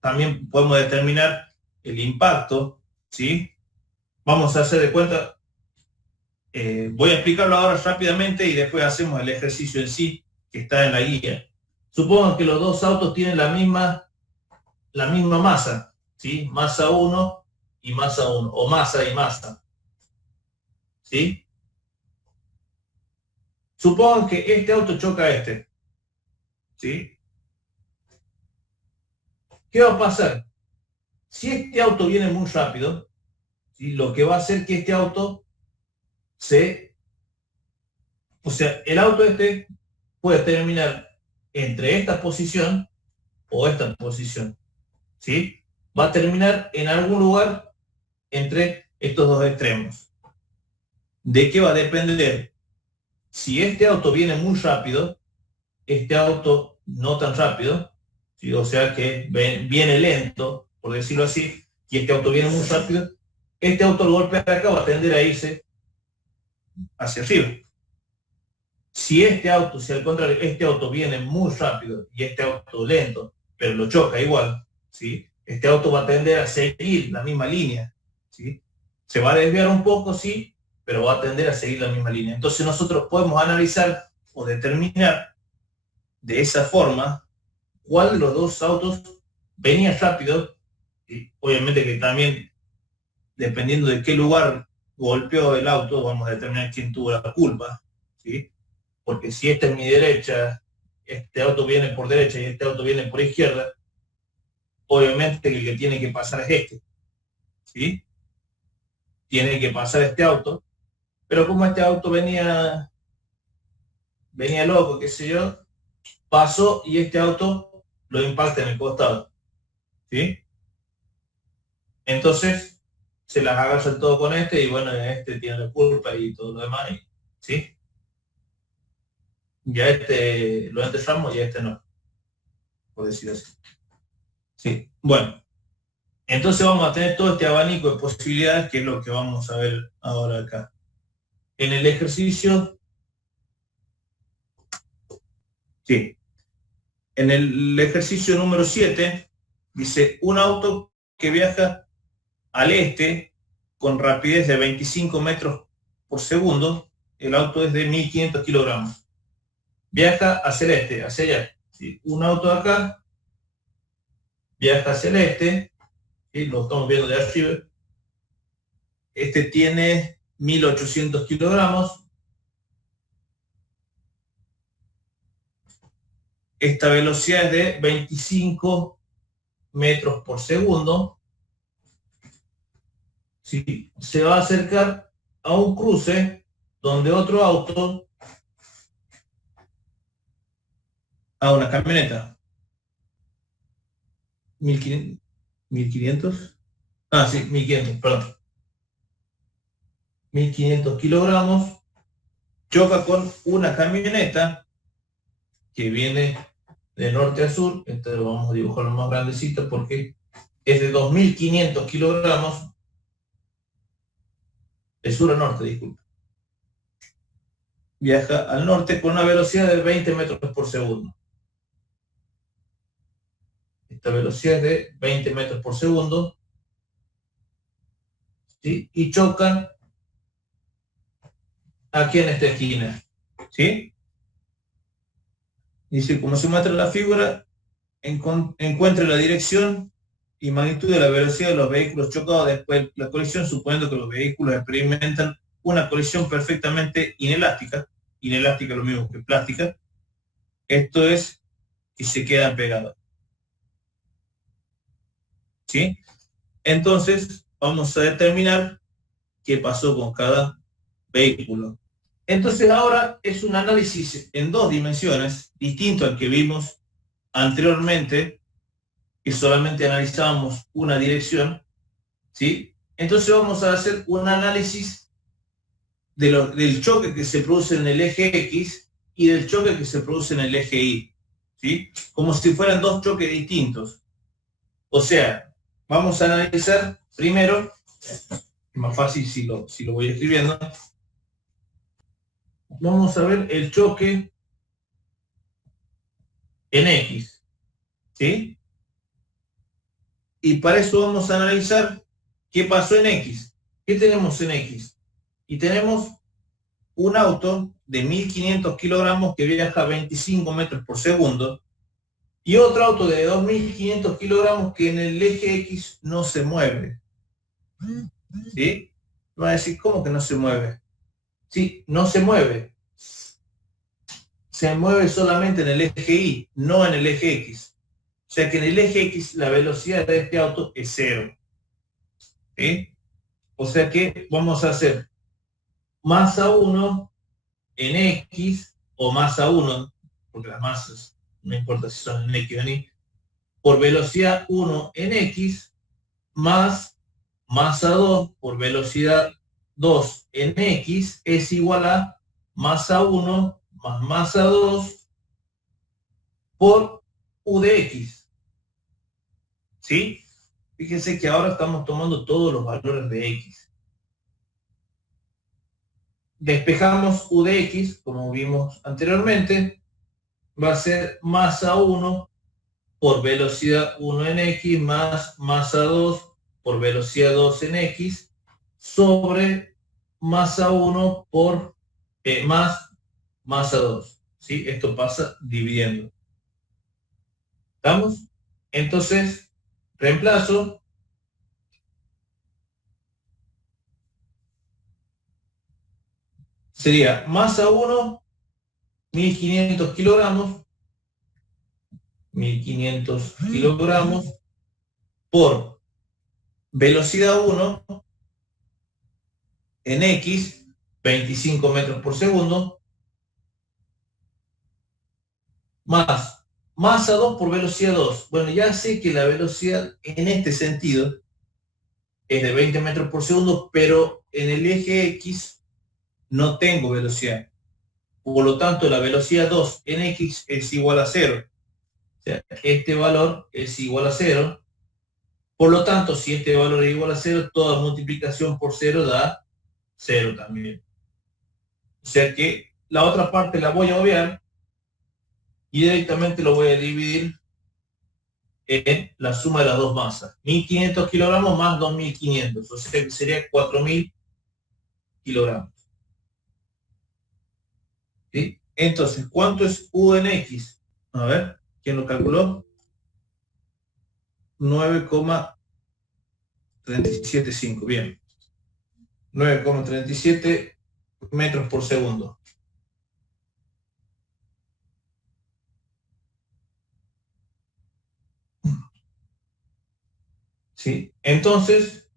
también podemos determinar el impacto, ¿sí? Vamos a hacer de cuenta, voy a explicarlo ahora rápidamente y después hacemos el ejercicio en sí que está en la guía. Supongan que los dos autos tienen la misma masa, ¿sí? Masa 1 y masa 1, o masa y masa, ¿sí? Supongan que este auto choca a este, ¿sí? ¿Qué va a pasar? Si este auto viene muy rápido, ¿sí? Lo que va a hacer que este auto o sea, el auto este puede terminar entre esta posición o esta posición, ¿sí? Va a terminar en algún lugar entre estos dos extremos. ¿De qué va a depender? Si este auto viene muy rápido, este auto no tan rápido, ¿sí? O sea que viene lento, por decirlo así, y este auto viene muy rápido, este auto al golpear acá va a tender a irse hacia arriba. Si al contrario, este auto viene muy rápido y este auto lento, pero lo choca igual, ¿sí? Este auto va a tender a seguir la misma línea, ¿sí? Se va a desviar un poco, sí, pero va a tender a seguir la misma línea. Entonces nosotros podemos analizar o determinar de esa forma cuál de los dos autos venía rápido, y obviamente que también dependiendo de qué lugar golpeó el auto, vamos a determinar quién tuvo la culpa, ¿sí? Porque si esta es mi derecha, este auto viene por derecha y este auto viene por izquierda, obviamente que el que tiene que pasar es este, ¿sí? Tiene que pasar este auto, pero como este auto venía loco, qué sé yo, pasó y este auto lo impacta en el costado, ¿sí? Entonces, se las agarra todo con este y bueno, este tiene la culpa y todo lo demás, ¿sí? Ya este lo enterramos y este no, por decir así. Sí, bueno. Entonces vamos a tener todo este abanico de posibilidades, que es lo que vamos a ver ahora acá. En el ejercicio, sí, en el ejercicio número 7, dice, un auto que viaja al este con rapidez de 25 metros por segundo, el auto es de 1500 kilogramos. Viaja hacia el este, hacia allá. ¿Sí? Un auto de acá viaja hacia el este, ¿sí? Lo estamos viendo de arriba. Este tiene 1800 kilogramos. Esta velocidad es de 25 metros por segundo. ¿Sí? Se va a acercar a un cruce donde otro auto, a una camioneta, 1500, ah, sí, 1500, perdón, 1500 kilogramos, choca con una camioneta que viene de norte a sur. Esto lo vamos a dibujarlo más grandecito porque es de 2500 kilogramos, de sur a norte, disculpe. Viaja al norte con una velocidad de 20 metros por segundo. Esta velocidad es de 20 metros por segundo, ¿sí? Y chocan aquí en esta esquina, ¿sí? Dice, como se muestra en la figura, encuentre la dirección y magnitud de la velocidad de los vehículos chocados después de la colisión, suponiendo que los vehículos experimentan una colisión perfectamente inelástica. Inelástica es lo mismo que plástica. Esto es que se quedan pegados, ¿sí? Entonces, vamos a determinar qué pasó con cada vehículo. Entonces ahora es un análisis en dos dimensiones, distinto al que vimos anteriormente, que solamente analizábamos una dirección, ¿sí? Entonces vamos a hacer un análisis del choque que se produce en el eje X y del choque que se produce en el eje Y, ¿sí? Como si fueran dos choques distintos. O sea, vamos a analizar primero, es más fácil si lo voy escribiendo, vamos a ver el choque en X, ¿sí? Y para eso vamos a analizar qué pasó en X. ¿Qué tenemos en X? Y tenemos un auto de 1500 kilogramos que viaja a 25 metros por segundo y otro auto de 2500 kilogramos que en el eje X no se mueve. ¿Sí? Va a decir, ¿cómo que no se mueve? Sí, no se mueve. Se mueve solamente en el eje Y, no en el eje X. O sea que en el eje X la velocidad de este auto es 0. ¿Sí? O sea que vamos a hacer masa 1 en X o masa 1, porque las masas no importa si son en X o en Y, por velocidad 1 en X más masa 2 por velocidad 2 en X es igual a masa 1 más masa 2 por U de X. ¿Sí? Fíjense que ahora estamos tomando todos los valores de X. Despejamos U de X, como vimos anteriormente, va a ser masa 1 por velocidad 1 en X más masa 2 por velocidad 2 en X sobre masa 1 por más masa 2. ¿Sí? Esto pasa dividiendo. ¿Estamos? Entonces, reemplazo. Sería masa 1, 1500 kilogramos, 1500 kilogramos por velocidad 1 en X, 25 metros por segundo, más masa 2 por velocidad 2. Bueno, ya sé que la velocidad en este sentido es de 20 metros por segundo, pero en el eje X no tengo velocidad. Por lo tanto, la velocidad 2 en X es igual a 0. O sea, este valor es igual a 0. Por lo tanto, si este valor es igual a 0, toda multiplicación por 0 da 0 también. O sea que la otra parte la voy a obviar y directamente lo voy a dividir en la suma de las dos masas. 1500 kilogramos más 2500, o sea que sería 4000 kilogramos. ¿Sí? Entonces, ¿cuánto es U en X? A ver, ¿quién lo calculó? 9,375, bien. 9,37 metros por segundo. ¿Sí? Entonces,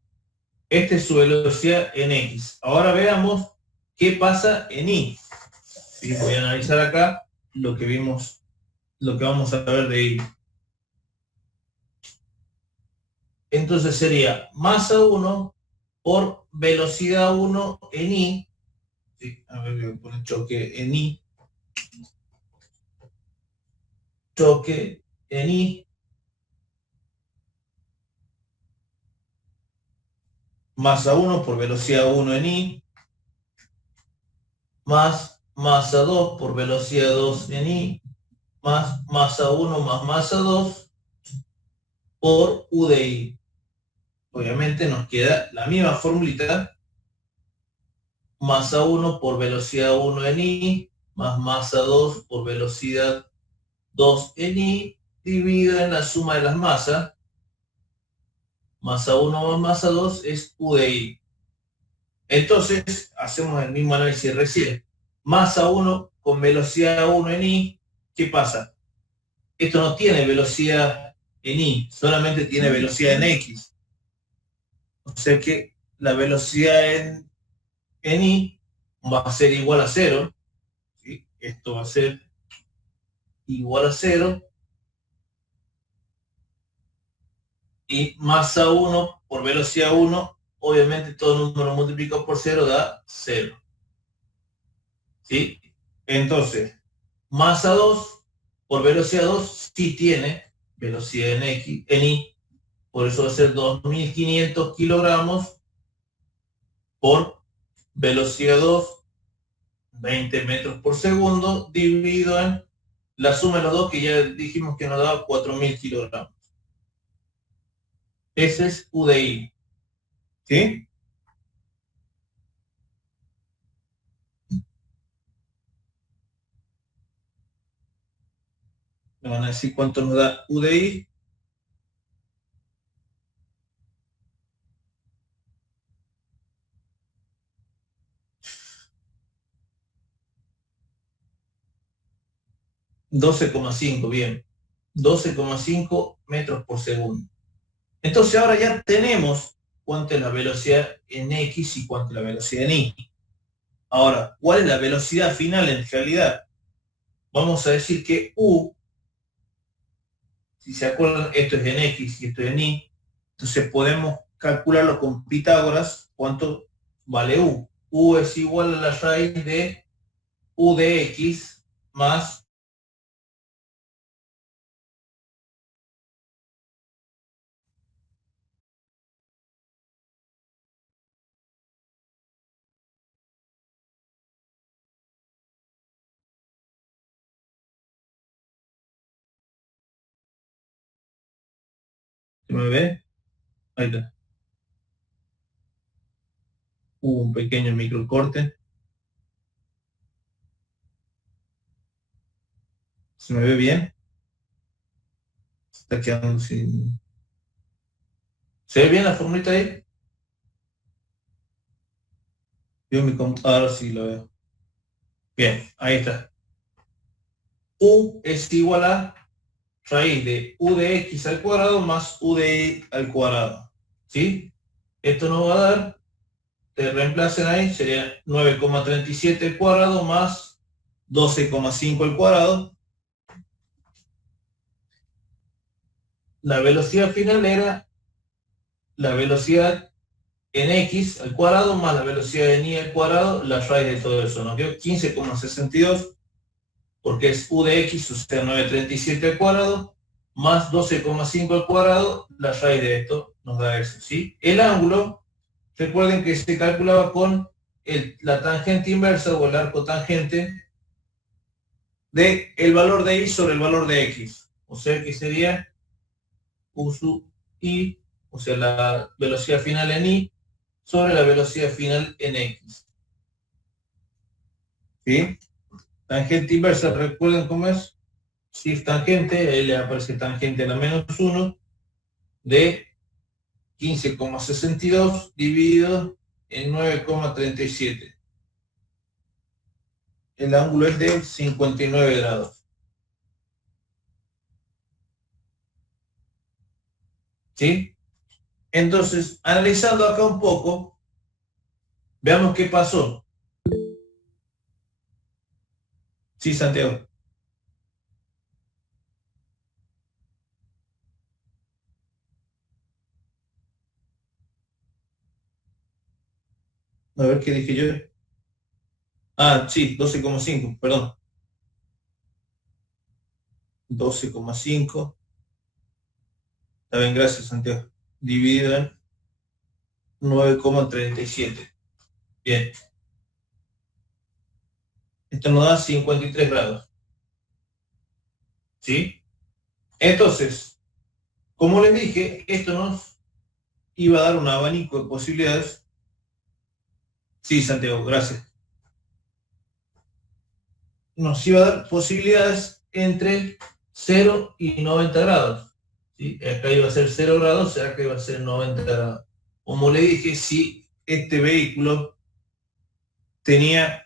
esta es su velocidad en X. Ahora veamos qué pasa en Y. ¿Sí? Voy a analizar acá lo que vimos, lo que vamos a ver de Y. Entonces sería masa 1 por velocidad 1 en Y. ¿Sí? A ver, voy a poner choque en Y. Choque en Y. Masa 1 por velocidad 1 en Y. Más masa 2 por velocidad 2 en Y. Más masa 1 más masa 2 por U de Y. Obviamente nos queda la misma formulita. Masa 1 por velocidad 1 en Y, más masa 2 por velocidad 2 en Y, dividido en la suma de las masas. Masa 1 más masa 2 es U de Y. Entonces, hacemos el mismo análisis recién. Masa 1 con velocidad 1 en Y, ¿qué pasa? Esto no tiene velocidad en Y, solamente tiene velocidad en X. O sea que la velocidad en Y va a ser igual a 0. ¿Sí? Esto va a ser igual a 0. Y masa 1 por velocidad 1, obviamente todo número multiplicado por 0 da 0. ¿Sí? Entonces, masa 2 por velocidad 2 sí tiene velocidad en Y, por eso va a ser 2500 kilogramos por velocidad 2, 20 metros por segundo, dividido en la suma de los dos, que ya dijimos que nos daba 4000 kilogramos. Ese es U de Y. ¿Sí? Me van a decir cuánto nos da U de Y. 12,5, bien. 12,5 metros por segundo. Entonces ahora ya tenemos cuánto es la velocidad en X y cuánto es la velocidad en Y. Ahora, ¿cuál es la velocidad final en realidad? Vamos a decir que U, si se acuerdan, esto es en X y esto es en Y. Entonces podemos calcularlo con Pitágoras, cuánto vale U. U es igual a la raíz de U de X más ¿Se me ve? Ahí está. Hubo un pequeño microcorte. ¿Se me ve bien? Está quedando sin... ¿Se ve bien la formulita ahí? Yo mi computadora sí lo veo. Bien, ahí está. U es igual a raíz de u de x al cuadrado más u de y al cuadrado. ¿Sí? Esto nos va a dar, te reemplacen ahí, sería 9,37 al cuadrado más 12,5 al cuadrado. La velocidad final era la velocidad en x al cuadrado más la velocidad en y al cuadrado, la raíz de todo eso. Nos dio 15,62 porque es u de x, o sea, 937 al cuadrado, más 12,5 al cuadrado, la raíz de esto nos da eso, ¿sí? El ángulo, recuerden que se calculaba con la tangente inversa o el arco tangente de el valor de y sobre el valor de x. O sea que sería u sub y, o sea, la velocidad final en y sobre la velocidad final en x. ¿Sí? Tangente inversa, ¿recuerden cómo es? Si es tangente, ahí le aparece tangente a la menos 1 de 15,62 dividido en 9,37. El ángulo es de 59 grados. ¿Sí? Entonces, analizando acá un poco, veamos qué pasó. Sí, Santiago. A ver qué dije yo. Ah, sí, 12,5, perdón. 12,5. Está bien, gracias, Santiago. Dividido en 9,37. Bien. Esto nos da 53 grados. ¿Sí? Entonces, como les dije, esto nos iba a dar un abanico de posibilidades. Sí, Santiago, gracias. Nos iba a dar posibilidades entre 0 y 90 grados. ¿Sí? Acá iba a ser 0 grados, acá iba a ser 90 grados. Como le dije, si este vehículo tenía,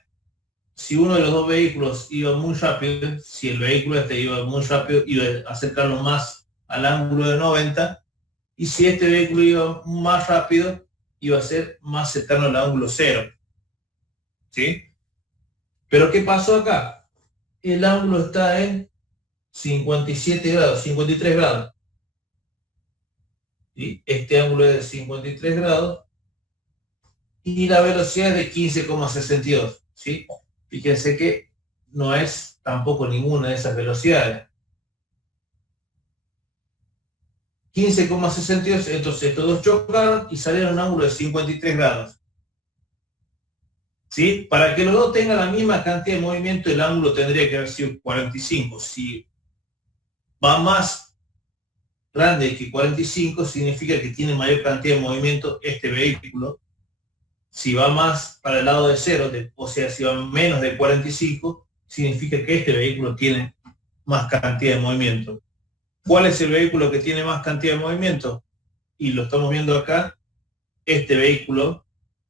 si uno de los dos vehículos iba muy rápido, si el vehículo este iba muy rápido, iba a acercarlo más al ángulo de 90, y si este vehículo iba más rápido, iba a ser más cercano al ángulo 0. ¿Sí? Pero ¿qué pasó acá? El ángulo está en 57 grados, 53 grados. ¿Sí? Este ángulo es de 53 grados y la velocidad es de 15,62. ¿Sí? Fíjense que no es tampoco ninguna de esas velocidades. 15,62, entonces estos dos chocaron y salieron a un ángulo de 53 grados. ¿Sí? Para que los dos tengan la misma cantidad de movimiento, el ángulo tendría que haber sido 45. Si va más grande que 45, significa que tiene mayor cantidad de movimiento este vehículo. Si va más para el lado de 0, o sea, si va menos de 45, significa que este vehículo tiene más cantidad de movimiento. ¿Cuál es el vehículo que tiene más cantidad de movimiento? Y lo estamos viendo acá, este vehículo,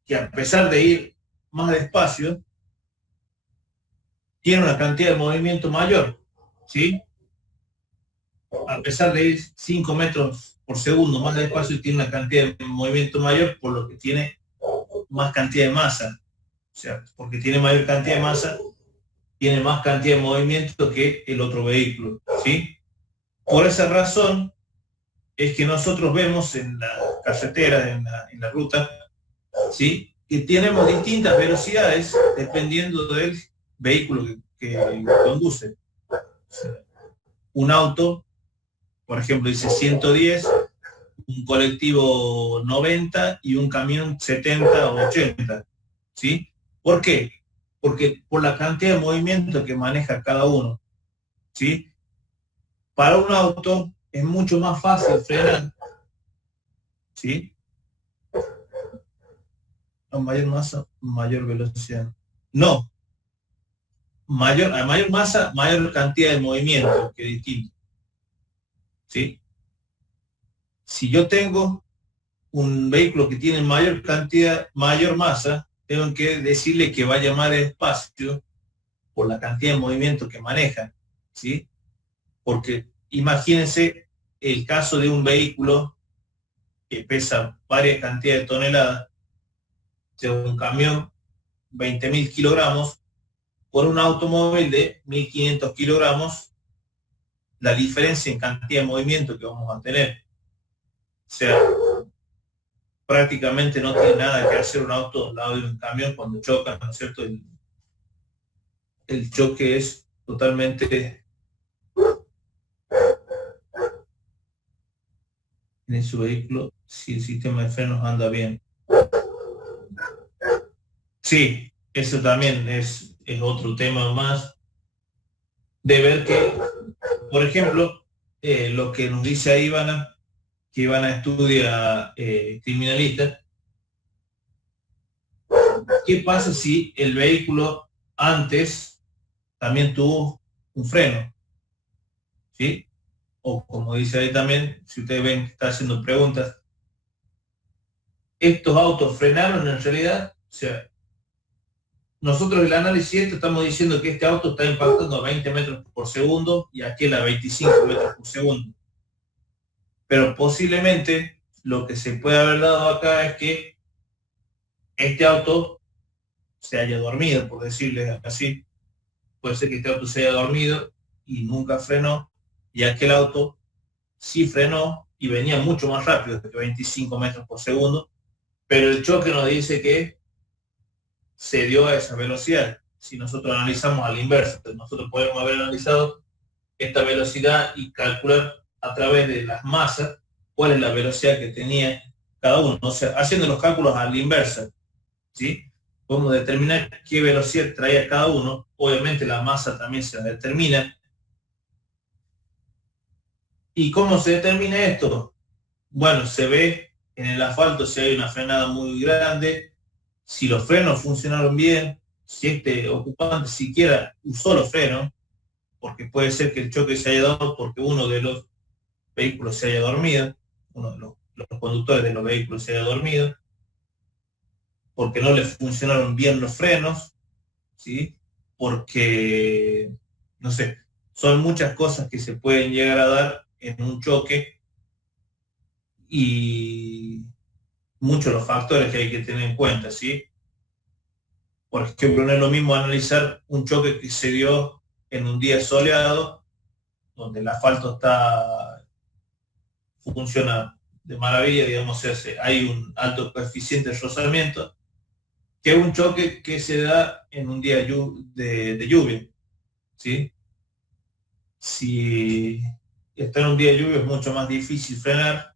que a pesar de ir más despacio, tiene una cantidad de movimiento mayor, ¿sí? A pesar de ir 5 metros por segundo más despacio, tiene una cantidad de movimiento mayor, por lo que tiene más cantidad de masa. O sea, porque tiene mayor cantidad de masa, tiene más cantidad de movimiento que el otro vehículo, ¿sí? Por esa razón es que nosotros vemos en la carretera, en la ruta, ¿sí? Que tenemos distintas velocidades dependiendo del vehículo que conduce. O sea, un auto, por ejemplo, dice 110, un colectivo 90 y un camión 70 o 80, ¿sí? ¿Por qué? Porque por la cantidad de movimiento que maneja cada uno, ¿sí? Para un auto es mucho más fácil frenar ¿sí? A mayor masa, mayor velocidad. No, a mayor masa, mayor cantidad de movimiento, que es distinto, ¿sí? Si yo tengo un vehículo que tiene mayor cantidad, mayor masa, tengo que decirle que vaya más despacio por la cantidad de movimiento que maneja, ¿sí? Porque imagínense el caso de un vehículo que pesa varias cantidades de toneladas, o sea, un camión 20.000 kilogramos, por un automóvil de 1.500 kilogramos, la diferencia en cantidad de movimiento que vamos a tener. O sea, prácticamente no tiene nada que hacer un auto al lado de un camión cuando chocan, ¿no es cierto? El choque es totalmente en su vehículo si el sistema de frenos anda bien. Sí, eso también es otro tema más de ver que, por ejemplo, lo que nos dice ahí Ivana, que Ivana estudia criminalista, ¿qué pasa si el vehículo antes también tuvo un freno? ¿Sí? O como dice ahí también, si ustedes ven que está haciendo preguntas, ¿estos autos frenaron en realidad? O sea, nosotros el análisis estamos diciendo que este auto está impactando a 20 metros por segundo y aquel a 25 metros por segundo. Pero posiblemente lo que se puede haber dado acá es que este auto se haya dormido, por decirle así. Puede ser que este auto se haya dormido y nunca frenó, y aquel auto sí frenó y venía mucho más rápido que 25 metros por segundo, pero el choque nos dice que se dio a esa velocidad. Si nosotros analizamos a la inversa, nosotros podemos haber analizado esta velocidad y calcular a través de las masas cuál es la velocidad que tenía cada uno. O sea, haciendo los cálculos a la inversa, ¿sí? Podemos determinar qué velocidad traía cada uno. Obviamente la masa también se determina. ¿Y cómo se determina esto? Bueno, se ve en el asfalto si hay una frenada muy grande, si los frenos funcionaron bien, si este ocupante siquiera usó los frenos, porque puede ser que el choque se haya dado porque uno de los vehículos se haya dormido, uno de los conductores de los vehículos se haya dormido, porque no le funcionaron bien los frenos, ¿sí? Porque, no sé, son muchas cosas que se pueden llegar a dar en un choque y muchos los factores que hay que tener en cuenta, ¿sí? Por ejemplo, no es lo mismo analizar un choque que se dio en un día soleado, donde el asfalto funciona de maravilla, digamos, hay un alto coeficiente de rozamiento, que un choque que se da en un día de lluvia, ¿sí? Si está en un día de lluvia es mucho más difícil frenar,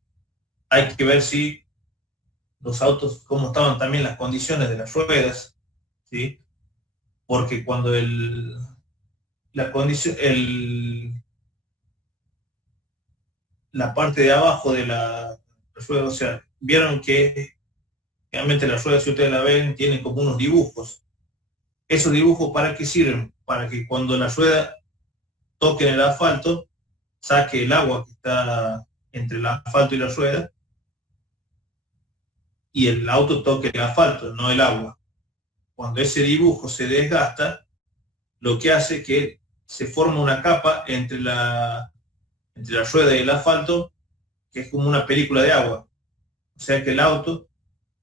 hay que ver si los autos, cómo estaban también las condiciones de las ruedas, ¿sí? Porque cuando la condición, la parte de abajo de la rueda, o sea, vieron que realmente las ruedas, si ustedes la ven, tienen como unos dibujos. ¿Esos dibujos para qué sirven? Para que cuando la rueda toque en el asfalto, saque el agua que está entre el asfalto y la rueda, y el auto toque el asfalto, no el agua. Cuando ese dibujo se desgasta, lo que hace es que se forma una capa entre la rueda y el asfalto, que es como una película de agua. O sea que el auto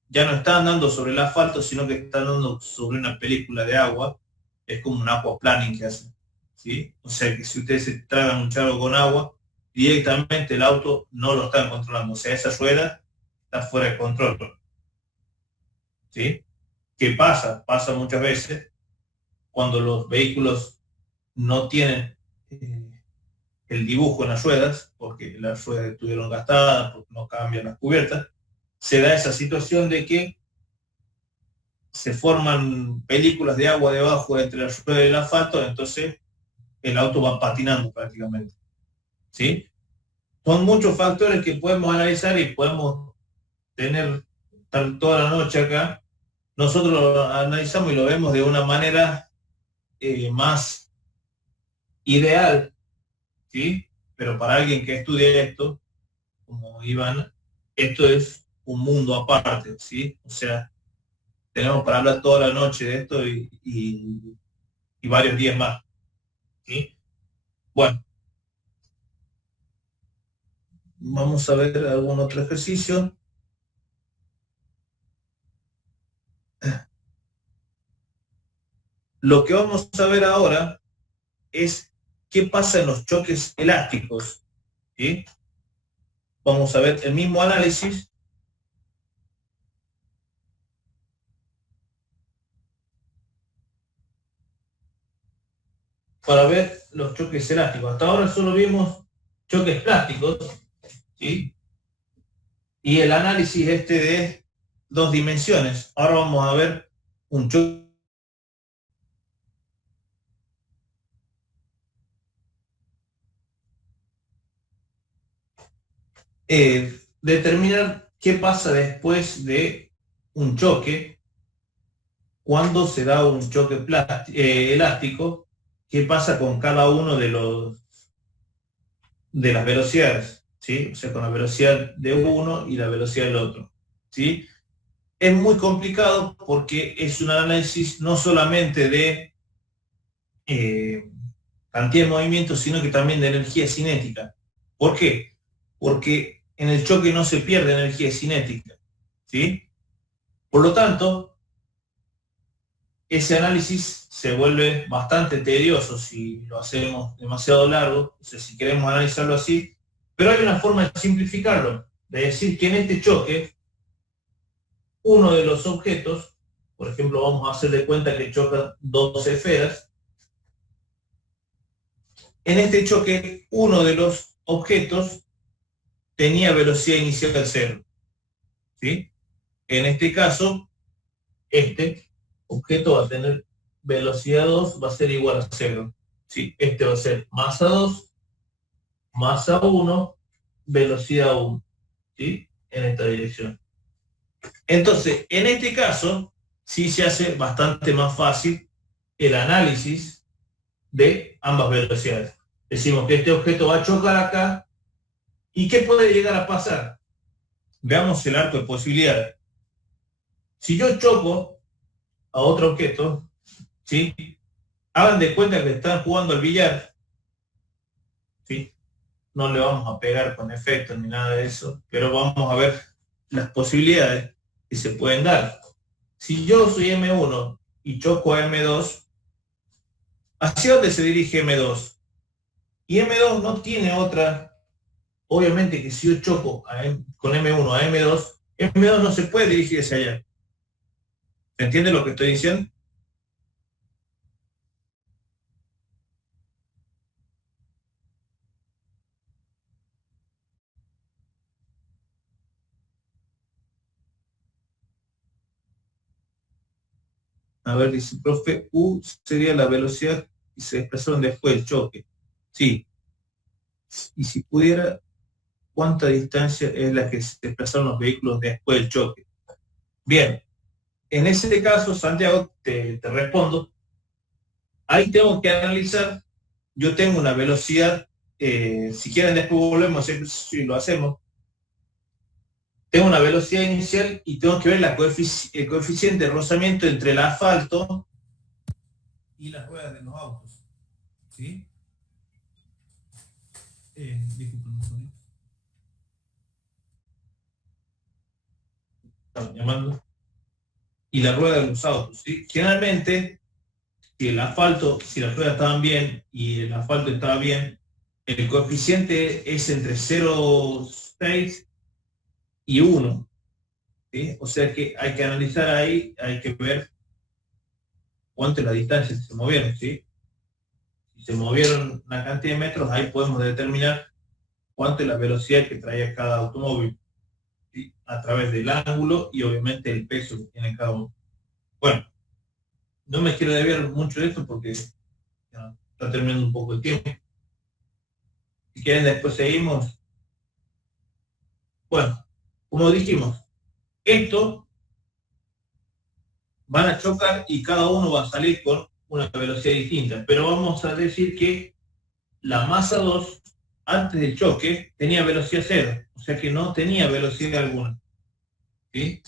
ya no está andando sobre el asfalto, sino que está andando sobre una película de agua. Es como un aquaplaning que hace, ¿sí? O sea que si ustedes se tragan un charco con agua, directamente el auto no lo están controlando. O sea, esa rueda está fuera de control, ¿sí? ¿Qué pasa? Pasa muchas veces cuando los vehículos no tienen el dibujo en las ruedas, porque las ruedas estuvieron gastadas, porque no cambian las cubiertas, se da esa situación de que se forman películas de agua debajo entre la rueda y el asfalto, entonces el auto va patinando prácticamente, ¿sí? Son muchos factores que podemos analizar y podemos estar toda la noche acá, nosotros lo analizamos y lo vemos de una manera más ideal, ¿sí? Pero para alguien que estudia esto, como Iván, esto es un mundo aparte, ¿sí? O sea, tenemos para hablar toda la noche de esto y varios días más, ¿sí? Bueno, vamos a ver algún otro ejercicio. Lo que vamos a ver ahora es qué pasa en los choques elásticos, ¿sí? Vamos a ver el mismo análisis para ver los choques elásticos. Hasta ahora solo vimos choques plásticos, ¿sí? Y el análisis de 2 dimensiones. Ahora vamos a ver un choque. Determinar qué pasa después de un choque, cuando se da un choque elástico, qué pasa con cada uno de las velocidades, ¿sí? O sea, con la velocidad de uno y la velocidad del otro, ¿sí? Es muy complicado porque es un análisis no solamente de cantidad de movimiento, sino que también de energía cinética. ¿Por qué? Porque en el choque no se pierde energía cinética, ¿sí? Por lo tanto, ese análisis se vuelve bastante tedioso si lo hacemos demasiado largo, o sea, si queremos analizarlo así, pero hay una forma de simplificarlo, de decir que en este choque, uno de los objetos, por ejemplo, vamos a hacer de cuenta que chocan dos esferas, en este choque, uno de los objetos tenía velocidad inicial cero, ¿sí? En este caso, este objeto va a tener velocidad 2, va a ser igual a 0, ¿sí? Este va a ser masa 2, masa 1, velocidad 1, ¿sí? En esta dirección. Entonces, en este caso, sí se hace bastante más fácil el análisis de ambas velocidades. Decimos que este objeto va a chocar acá, ¿y qué puede llegar a pasar? Veamos el arco de posibilidades. Si yo choco a otro objeto, ¿sí? Hagan de cuenta que están jugando al billar, ¿sí? No le vamos a pegar con efectos ni nada de eso, pero vamos a ver las posibilidades que se pueden dar. Si yo soy M1 y choco a M2, ¿hacia dónde se dirige M2? Y M2 no tiene otra, obviamente que si yo choco con M1 a M2, M2 no se puede dirigir hacia allá. ¿Se entiende lo que estoy diciendo? A ver, dice, profe, U sería la velocidad y se desplazaron después del choque. Sí, y si pudiera, ¿cuánta distancia es la que se desplazaron los vehículos después del choque? Bien, en ese caso, Santiago, te respondo. Ahí tengo que analizar, yo tengo una velocidad, si quieren después volvemos, si lo hacemos, tengo una velocidad inicial y tengo que ver el coeficiente de rozamiento entre el asfalto y las ruedas de los autos. ¿Sí? Disculpen, ¿no? Estamos llamando. Y la rueda de los autos, ¿sí? Generalmente, si el asfalto, si las ruedas estaban bien y el asfalto estaba bien, el coeficiente es entre 0,6 y 1, ¿sí? O sea que hay que analizar ahí, hay que ver cuánto es la distancia que se movieron, ¿sí? Si se movieron una cantidad de metros, ahí podemos determinar cuánto es la velocidad que traía cada automóvil, ¿sí? A través del ángulo y obviamente el peso que tiene cada uno. Bueno, no me quiero desviar mucho de esto porque ya está terminando un poco el tiempo. Si quieren después seguimos. Bueno, como dijimos, Estos van a chocar y cada uno va a salir con una velocidad distinta. Pero vamos a decir que la masa 2, antes del choque, tenía velocidad 0. O sea que no tenía velocidad alguna. ¿Sí?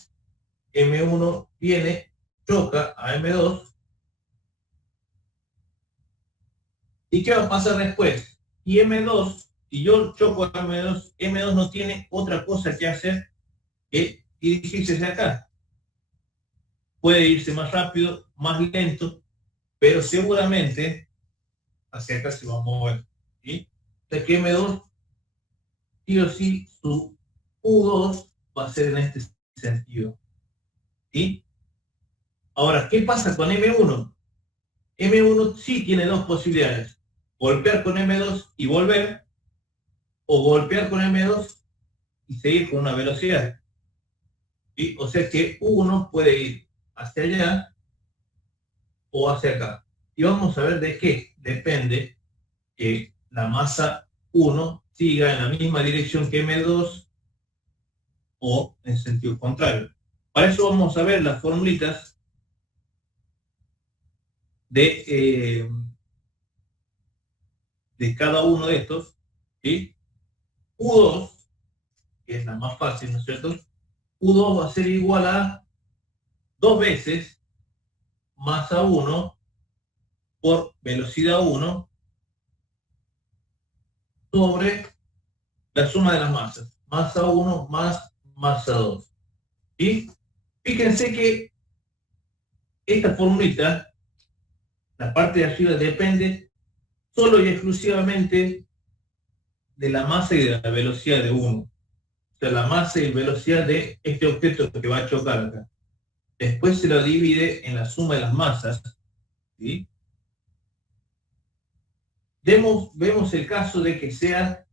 M1 viene, choca a M2. ¿Y qué va a pasar después? Y M2, si yo choco a M2, M2 no tiene otra cosa que hacer que dirigirse hacia acá. Puede irse más rápido, más lento, pero seguramente hacia acá se va a mover. ¿Sí? O sea que M2, sí o sí, su U2 va a ser en este sentido. ¿Sí? Ahora, ¿qué pasa con M1? M1 sí tiene dos posibilidades: golpear con M2 y volver, o golpear con M2 y seguir con una velocidad. ¿Sí? O sea que U1 puede ir hacia allá o hacia acá. Y vamos a ver de qué depende que la masa 1 siga en la misma dirección que M2 o en sentido contrario. Para eso vamos a ver las formulitas de cada uno de estos. ¿Sí? U2, que es la más fácil, ¿no es cierto? U2 va a ser igual a 2 veces masa 1 por velocidad 1 sobre la suma de las masas. Masa 1 más masa 2. ¿Sí? Fíjense que esta formulita, la parte de arriba, depende solo y exclusivamente de la masa y de la velocidad de 1. O sea, la masa y velocidad de este objeto que va a chocar acá. Después se lo divide en la suma de las masas. ¿Sí? Vemos el caso de que sea,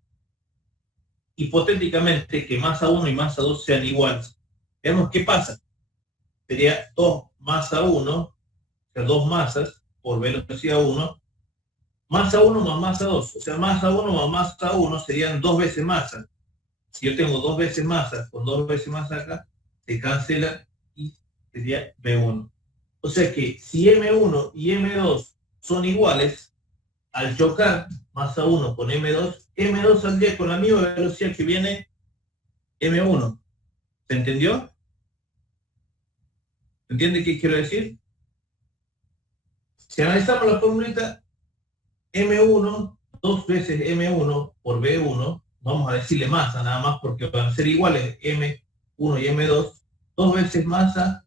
hipotéticamente, que masa 1 y masa 2 sean iguales. Veamos qué pasa. Sería 2 masa 1, o sea, 2 masas por velocidad 1, masa 1 más masa 2. O sea, masa 1 más masa 1 serían 2 veces masa. Si yo tengo 2 veces masa con 2 veces masa acá, se cancela y sería B1. O sea que si M1 y M2 son iguales, al chocar masa 1 con M2, M2 saldría con la misma velocidad que viene M1. ¿Se entendió? ¿Se entiende qué quiero decir? Si analizamos la formulita, M1, 2 veces M1 por B1, vamos a decirle masa nada más porque van a ser iguales M1 y M2, 2 veces masa,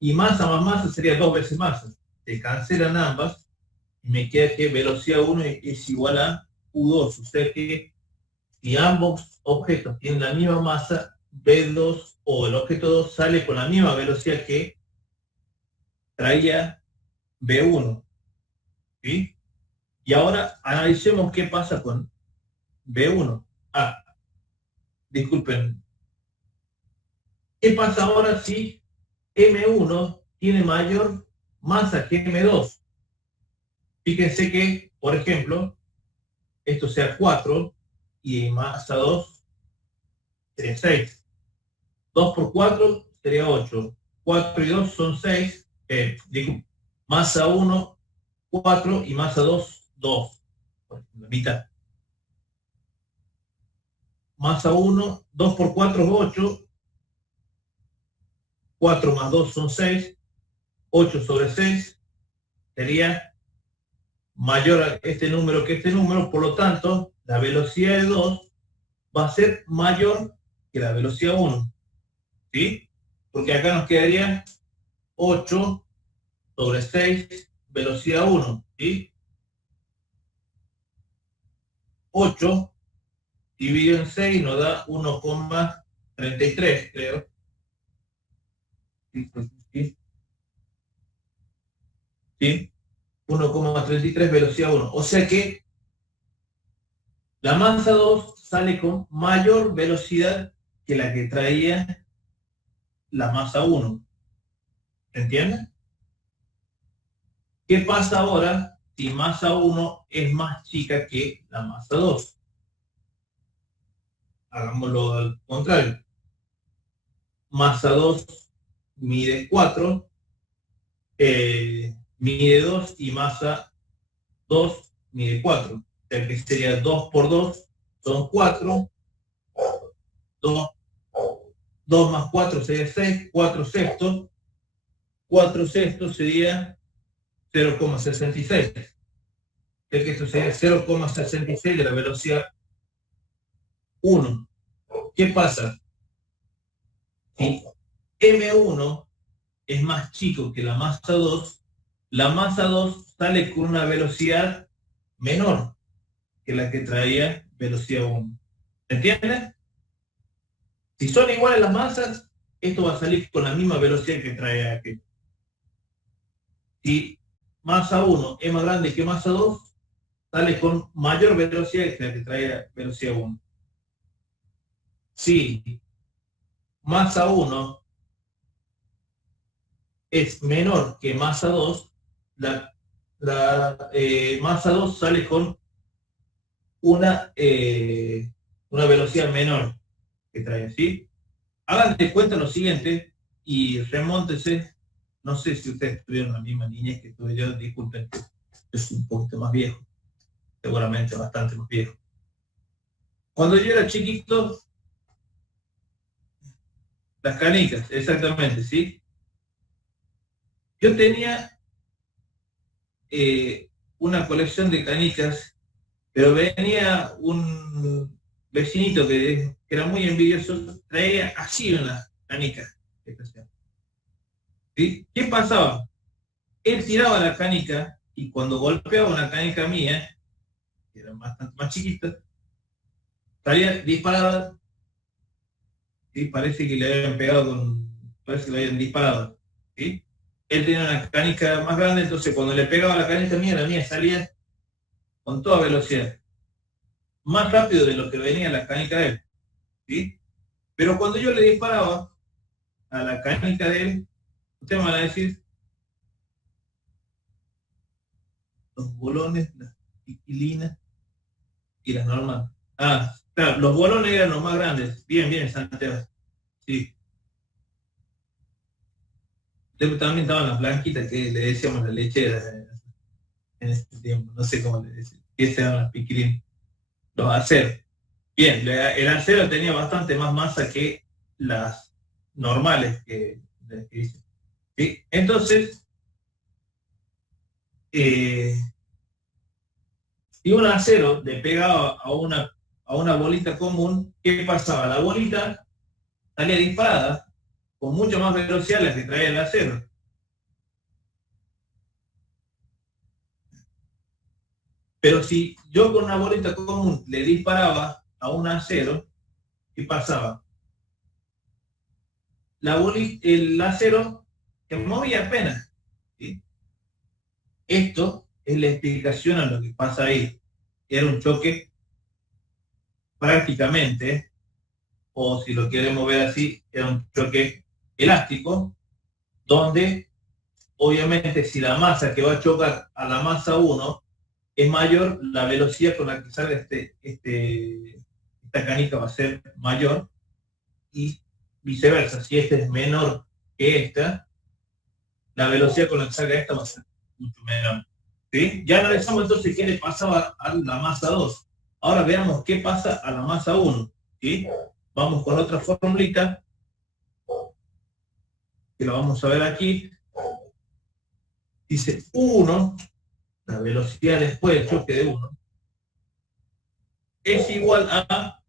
y masa más masa sería 2 veces masa. Se cancelan ambas y me queda que velocidad 1 es igual a U2. O sea que si ambos objetos tienen la misma masa, B2 o el objeto 2 sale con la misma velocidad que traía B1. ¿Sí? Y ahora analicemos qué pasa con B1. Disculpen. ¿Qué pasa ahora si M1 tiene mayor masa que M2? Fíjense que, por ejemplo, esto sea 4 y masa 2 sería 6. 2 por 4 sería 8. 4 y 2 son 6. Masa 1, 4 y masa 2, 2. La mitad. Masa 1, 2 por 4 es 8. 4 más 2 son 6. 8 sobre 6 sería mayor a este número que este número. Por lo tanto, la velocidad de 2 va a ser mayor que la velocidad 1. ¿Sí? Porque acá nos quedaría 8 sobre 6, velocidad 1. ¿Sí? 8 dividido en 6 nos da 1,33, creo. ¿Sí? ¿Sí? 1,33 velocidad 1. O sea que la masa 2 sale con mayor velocidad que la que traía la masa 1. ¿Entiendes? ¿Qué pasa ahora si masa 1 es más chica que la masa 2? Hagámoslo al contrario. masa 2 mide 4, mide 2 y masa 2 mide 4. O sea que sería 2 por 2 son 4, 2 más 4 sería 6, 4 sextos, 4 sextos sería 0,66. O sea que esto sería 0,66 de la velocidad 1. ¿Qué pasa? Si M1 es más chico que la masa 2, la masa 2 sale con una velocidad menor que la que traía velocidad 1. ¿Entiendes? Si son iguales las masas, esto va a salir con la misma velocidad que trae aquel. Si masa 1 es más grande que masa 2, sale con mayor velocidad que la que trae velocidad 1. Si masa 1 es menor que masa 2, la masa 2 sale con una velocidad menor que trae, ¿sí? Hagan de cuenta lo siguiente y remóntense. No sé si ustedes tuvieron la misma niñez que tuve yo, disculpen, es un poquito más viejo, seguramente bastante más viejo. Cuando yo era chiquito, las canicas, exactamente, ¿sí? Yo tenía una colección de canicas, pero venía un vecinito que era muy envidioso, traía así una canica especial. ¿Sí? ¿Qué pasaba? Él tiraba la canica y cuando golpeaba una canica mía, que era bastante más chiquita, salía disparada. ¿Sí? Parece que le habían pegado parece que le habían disparado. ¿Sí? Él tenía una canica más grande, entonces cuando le pegaba la canica mía, la mía salía con toda velocidad. Más rápido de lo que venía la canica de él. ¿Sí? Pero cuando yo le disparaba a la canica de él, ustedes van a decir, los bolones, las piquilinas y las normales. Ah, claro, los bolones eran los más grandes. Bien, Santiago. Sí. También estaban las blanquitas que le decíamos la lechera en este tiempo. No sé cómo le decían. Esas eran las piquilinas. Los aceros. Bien, el acero tenía bastante más masa que las normales que dicen. ¿Sí? Entonces, si un acero le pegaba a una bolita común, ¿qué pasaba? La bolita salía disparada con mucha más velocidad la que traía el acero. Pero si yo con una bolita común le disparaba a un acero, ¿qué pasaba? El acero se movía apenas. ¿Sí? Esto es la explicación a lo que pasa ahí. Era un choque prácticamente, o si lo queremos ver así, era un choque elástico, donde obviamente si la masa que va a chocar a la masa 1 es mayor, la velocidad con la que salga esta canica va a ser mayor, y viceversa, si esta es menor que esta, la velocidad con la que salga esta va a ser mucho menor. ¿Sí? Ya analizamos entonces qué le pasaba a la masa 2. Ahora veamos qué pasa a la masa 1. ¿Sí? Vamos con otra formulita, que la vamos a ver aquí. Dice 1, la velocidad después del choque de 1, es igual a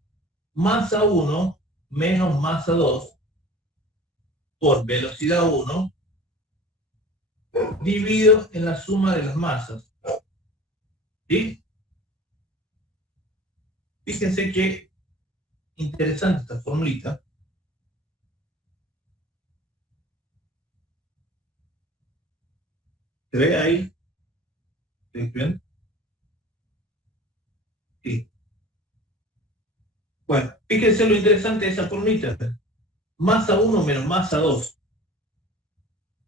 masa 1 menos masa 2 por velocidad 1 dividido en la suma de las masas. ¿Sí? Fíjense qué interesante esta formulita. ¿Se ve ahí? ¿Sí? ¿Bien? Sí. Bueno, fíjense lo interesante de esa formulita. Masa 1 menos masa 2.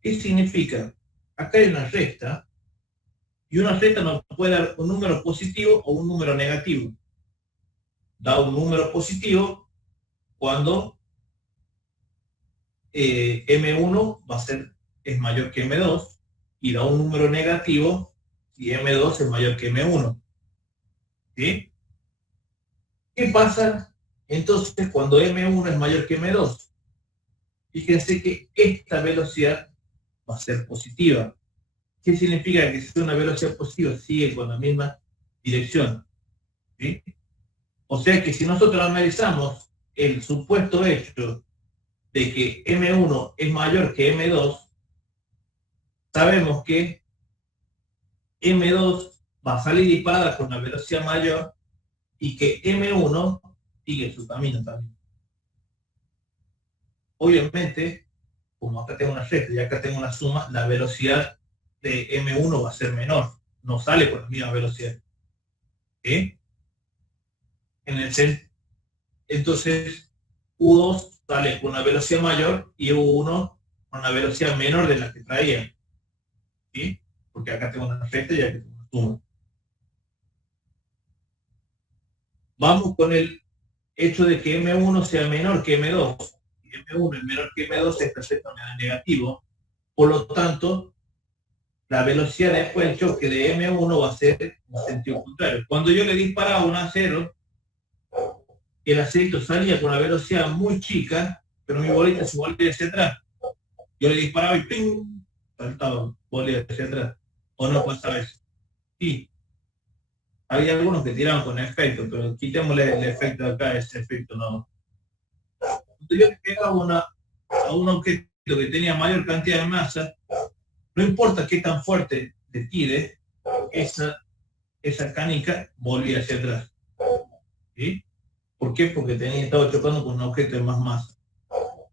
¿Qué significa? Acá hay una resta, y una resta nos puede dar un número positivo o un número negativo. Da un número positivo cuando M1 es mayor que M2 y da un número negativo si M2 es mayor que M1. ¿Sí? ¿Qué pasa entonces cuando M1 es mayor que M2? Fíjense que esta velocidad va a ser positiva. ¿Qué significa que si es una velocidad positiva sigue con la misma dirección? ¿Sí? O sea que si nosotros analizamos el supuesto hecho de que M1 es mayor que M2, sabemos que M2 va a salir disparada con una velocidad mayor y que M1 sigue su camino también. Obviamente, como acá tengo una recta y acá tengo una suma, la velocidad de M1 va a ser menor, no sale con la misma velocidad. ¿Sí? Entonces, U2 sale con una velocidad mayor y U1 con una velocidad menor de la que traía. ¿Sí? Porque acá tengo una recta y acá tengo una suma. Vamos con el hecho de que M1 sea menor que M2. Si M1 es menor que M2, esta recta me da negativo. Por lo tanto, la velocidad después del choque de M1 va a ser en sentido contrario. Cuando yo le disparaba un acero, el aceito salía con una velocidad muy chica, pero mi bolita se volvía hacia atrás. Yo le disparaba y ¡ping! Saltaba, volvía hacia atrás. ¿O no pasaba eso? Sí. Había algunos que tiraban con efecto, pero quitémosle el efecto de acá, ese efecto no. Cuando yo le pegaba a un objeto que tenía mayor cantidad de masa, no importa qué tan fuerte le tire, esa canica volvía hacia atrás. ¿Sí? ¿Por qué? Porque estaba chocando con un objeto de más masa.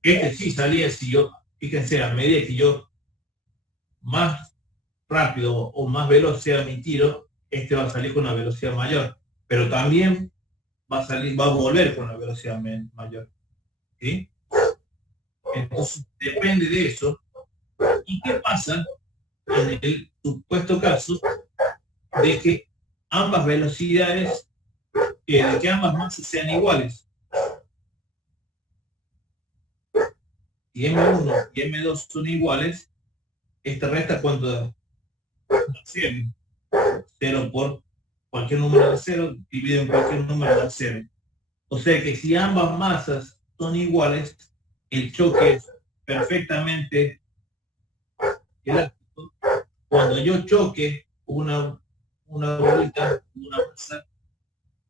Este sí salía si yo, fíjense, a medida que yo más rápido o más veloz sea mi tiro, este va a salir con una velocidad mayor, pero también va a volver con una velocidad mayor. ¿Sí? Entonces, depende de eso. ¿Y qué pasa en el supuesto caso de que ambas velocidades, de que ambas masas sean iguales? Si M1 y M2 son iguales, esta resta cuánto da? 100. 0 por cualquier número de 0 dividido en cualquier número de 0. O sea que si ambas masas son iguales, el choque es perfectamente elástico. Cuando yo choque una bolita, una masa,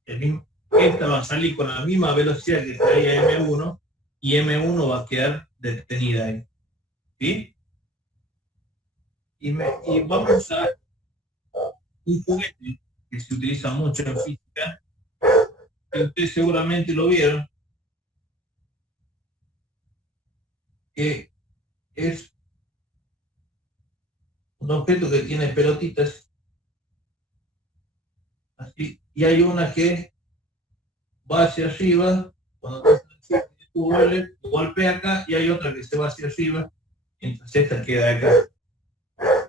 esta va a salir con la misma velocidad que traía M1 y M1 va a quedar detenida ahí. ¿Sí? Y vamos a un juguete que se utiliza mucho en física, que ustedes seguramente lo vieron, que es un objeto que tiene pelotitas así, y hay una que va hacia arriba, cuando tú golpea acá, y hay otra que se va hacia arriba, mientras esta queda acá.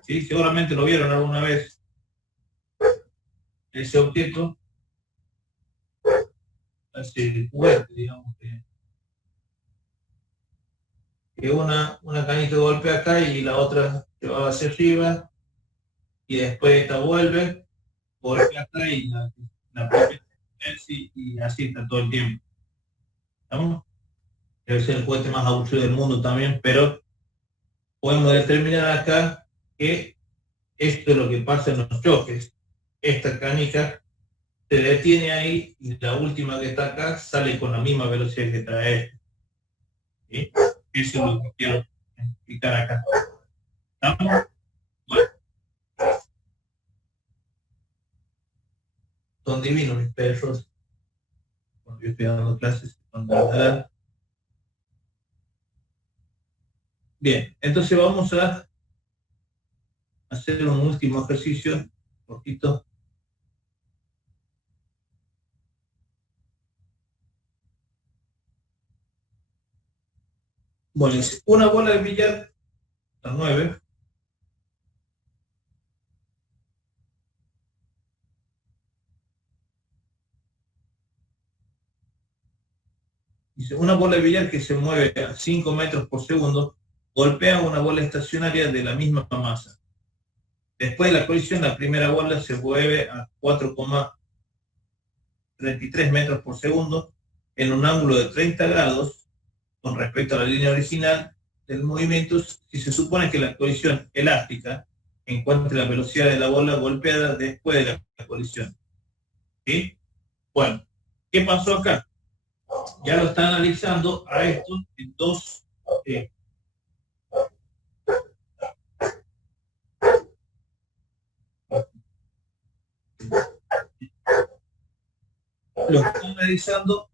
¿Sí? Seguramente lo vieron alguna vez, ese objeto, ese juguete, digamos, que una canita golpea acá y la otra se va hacia arriba, y después esta vuelve, golpea acá y la y así está todo el tiempo. ¿Estamos? Debe ser el juguete más aburrido del mundo también, pero podemos determinar acá que esto es lo que pasa en los choques. Esta canica se detiene ahí y la última que está acá sale con la misma velocidad que trae esta. ¿Sí? Eso es lo que quiero explicar acá. ¿Estamos? Bueno, son divinos mis perros. Cuando yo estoy dando clases, bien, entonces vamos a hacer un último ejercicio, un poquito. Bueno, una bola de billar, la 9, Dice, una bola de billar que se mueve a 5 metros por segundo golpea una bola estacionaria de la misma masa. Después de la colisión, la primera bola se mueve a 4,33 metros por segundo en un ángulo de 30 grados con respecto a la línea original del movimiento, si se supone que la colisión elástica encuentre la velocidad de la bola golpeada después de la colisión. ¿Sí? Bueno, ¿qué pasó acá? Ya lo está analizando a esto en dos lo está analizando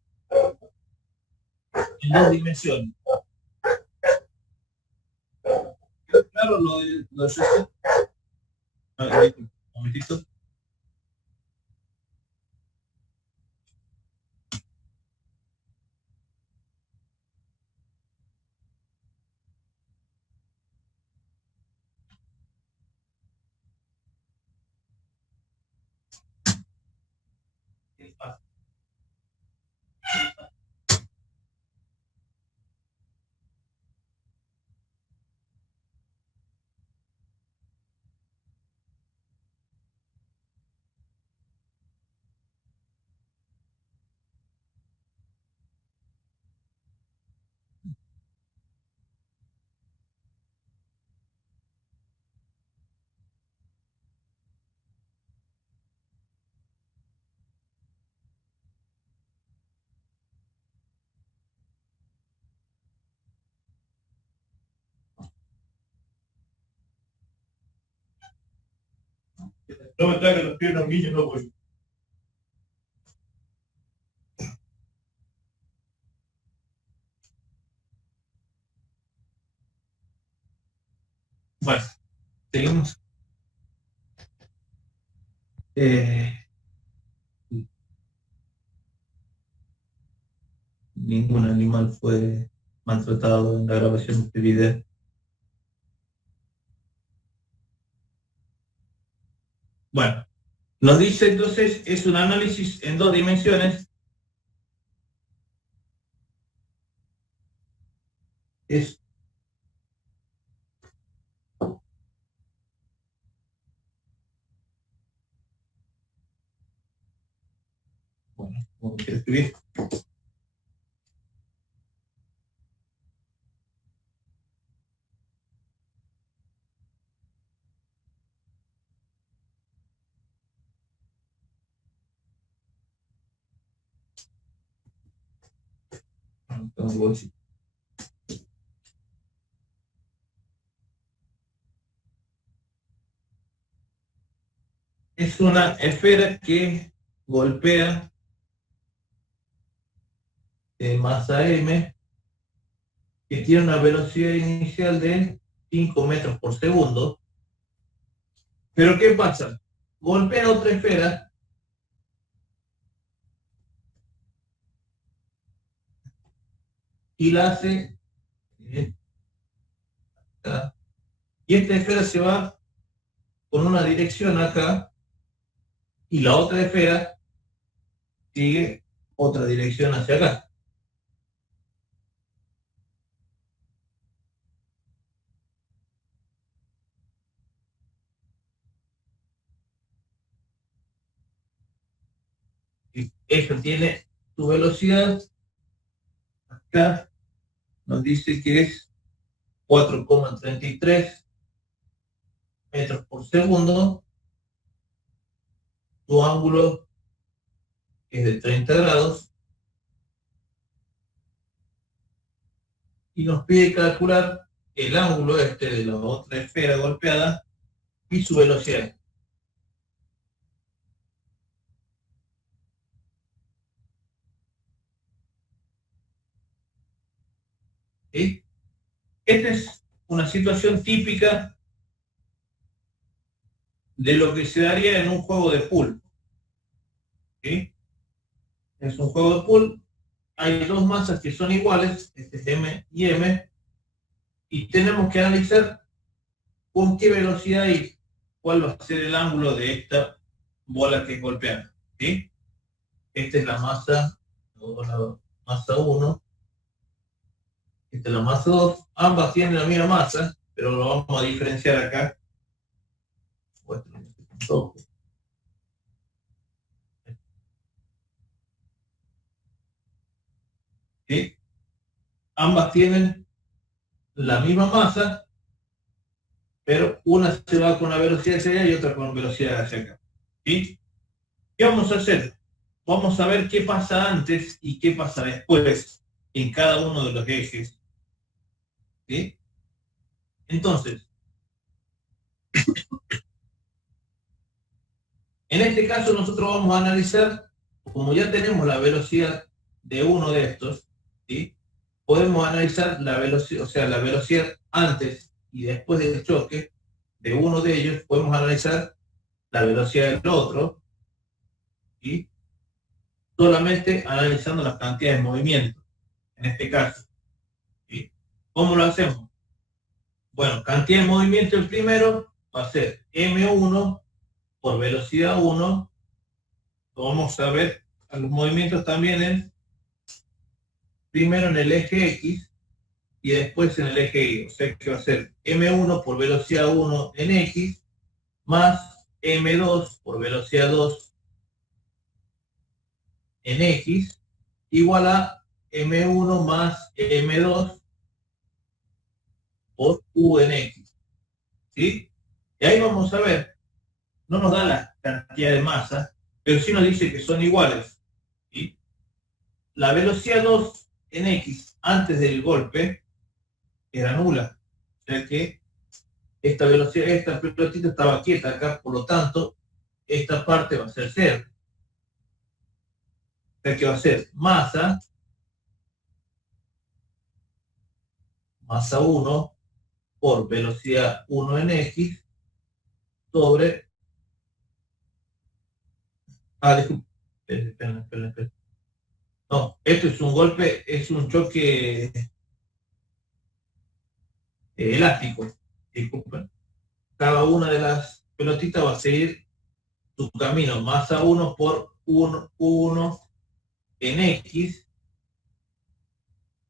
en dos dimensiones. Claro, lo de eso. Un momentito. No me traigan los pies los niños, no voy. Bueno, seguimos. Ningún animal fue maltratado en la grabación de este video. Bueno, nos dice entonces, es un análisis en dos dimensiones. Es bueno, como quiero escribir. Es una esfera que golpea de masa m, que tiene una velocidad inicial de 5 metros por segundo. Pero ¿qué pasa? Golpea otra esfera y la hace acá. Y esta esfera se va con una dirección acá y la otra esfera sigue otra dirección hacia acá. Y esta tiene su velocidad, acá nos dice que es 4,33 metros por segundo, su ángulo es de 30 grados, y nos pide calcular el ángulo de la otra esfera golpeada y su velocidad. ¿Sí? Esta es una situación típica de lo que se daría en un juego de pool. ¿Sí? Es un juego de pool, hay dos masas que son iguales, este es M y M, y tenemos que analizar con qué velocidad y cuál va a ser el ángulo de esta bola que es golpeada. ¿Sí? Esta es la masa 1, esta es la masa 2, ambas tienen la misma masa, pero lo vamos a diferenciar acá. ¿Sí? Ambas tienen la misma masa, pero una se va con la velocidad hacia allá y otra con velocidad hacia acá. ¿Sí? ¿Qué vamos a hacer? Vamos a ver qué pasa antes y qué pasa después en cada uno de los ejes. ¿Sí? Entonces, en este caso nosotros vamos a analizar, como ya tenemos la velocidad de uno de estos, ¿sí? Podemos analizar la velocidad, o sea, la velocidad antes y después del choque de uno de ellos, podemos analizar la velocidad del otro, ¿sí? Solamente analizando las cantidades de movimiento, en este caso. ¿Sí? ¿Cómo lo hacemos? Bueno, cantidad de movimiento el primero va a ser m1 por velocidad 1. Vamos a ver a los movimientos también primero en el eje X y después en el eje Y. O sea que va a ser m1 por velocidad 1 en X más m2 por velocidad 2 en X igual a m1 más m2 por u en X. ¿Sí? Y ahí vamos a ver, no nos da la cantidad de masa, pero sí nos dice que son iguales. ¿Sí? La velocidad 2 en X antes del golpe era nula. O sea que esta velocidad, esta pelotita estaba quieta acá, por lo tanto, esta parte va a ser 0. O sea que va a ser masa 1 por velocidad 1 en X sobre... disculpe. Esperen. No, esto es un golpe, es un choque elástico. Disculpen. Cada una de las pelotitas va a seguir su camino. Masa 1 por 1 en X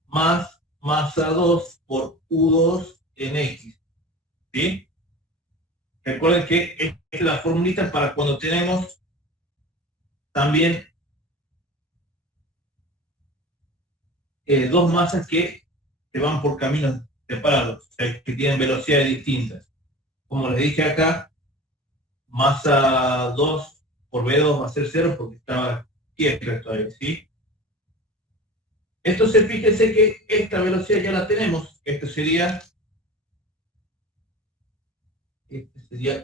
más masa 2 por U2 en X. ¿Sí? Recuerden que esta es la formulita para cuando tenemos también dos masas que se van por caminos separados, o sea, que tienen velocidades distintas. Como les dije acá, masa 2 por B2 va a ser 0 porque estaba quieto todavía, ¿sí? Entonces fíjense que esta velocidad ya la tenemos. Este sería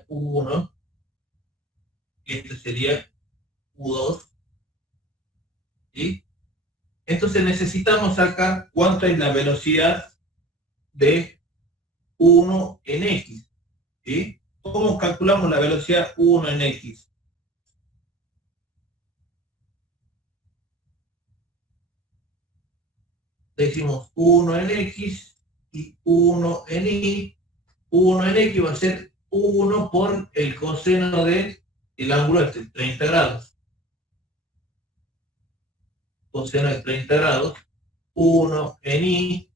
U1, este sería U2, ¿sí? Entonces necesitamos sacar cuánto es la velocidad de 1 en X, ¿sí? ¿Cómo calculamos la velocidad 1 en X? Decimos 1 en X y 1 en Y. 1 en X va a ser 1 por el coseno del ángulo este, 30 grados. Coseno de 30 grados. 1 en Y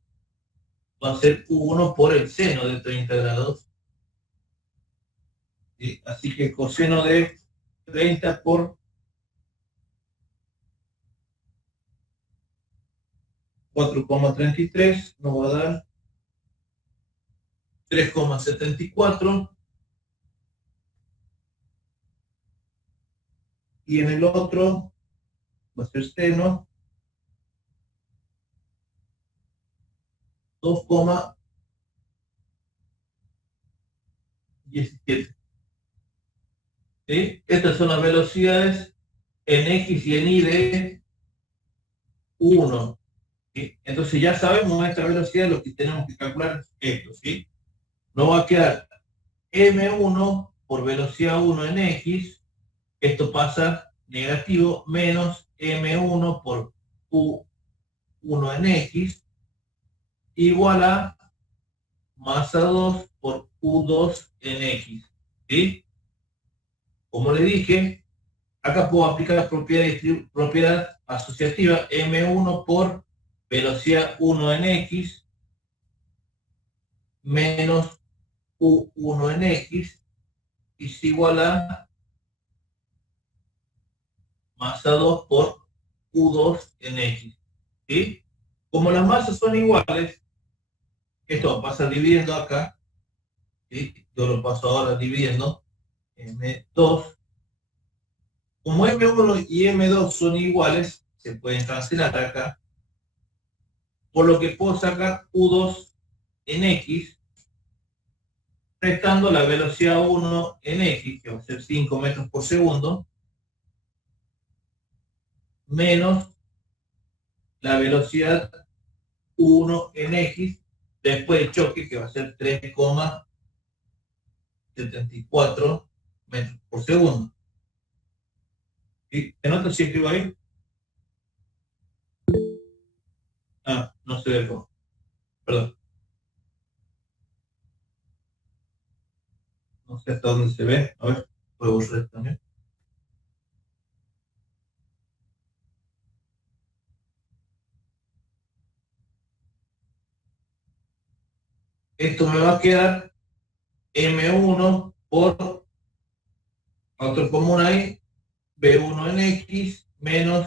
va a ser 1 por el seno de 30 grados. ¿Sí? Así que coseno de 30 por 4,33 nos va a dar 3,74. Y en el otro va a ser seno 2,17. ¿Sí? Estas son las velocidades en X y en Y de 1. ¿Sí? Entonces ya sabemos nuestra velocidad, lo que tenemos que calcular es esto, ¿sí? Nos va a quedar M1 por velocidad 1 en X, esto pasa negativo, menos M1 por U1 en X, igual a masa 2 por U2 en X, ¿sí? Como le dije, acá puedo aplicar la propiedad asociativa M1 por velocidad 1 en X menos U1 en X es igual a masa 2 por U2 en X. ¿Sí? Como las masas son iguales, esto pasa dividiendo acá, ¿sí? Yo lo paso ahora dividiendo, M2. Como M1 y M2 son iguales, se pueden cancelar acá, por lo que puedo sacar U2 en X, restando la velocidad 1 en X, que va a ser 5 metros por segundo, menos la velocidad 1 en X, después del choque, que va a ser 3,74 metros por segundo. ¿Sí? ¿Se nota si escribo ahí? Ah, no se ve el rojo. Perdón. No sé hasta dónde se ve. A ver, puedo borrar también. Esto me va a quedar M1 por otro común ahí, B1 en X menos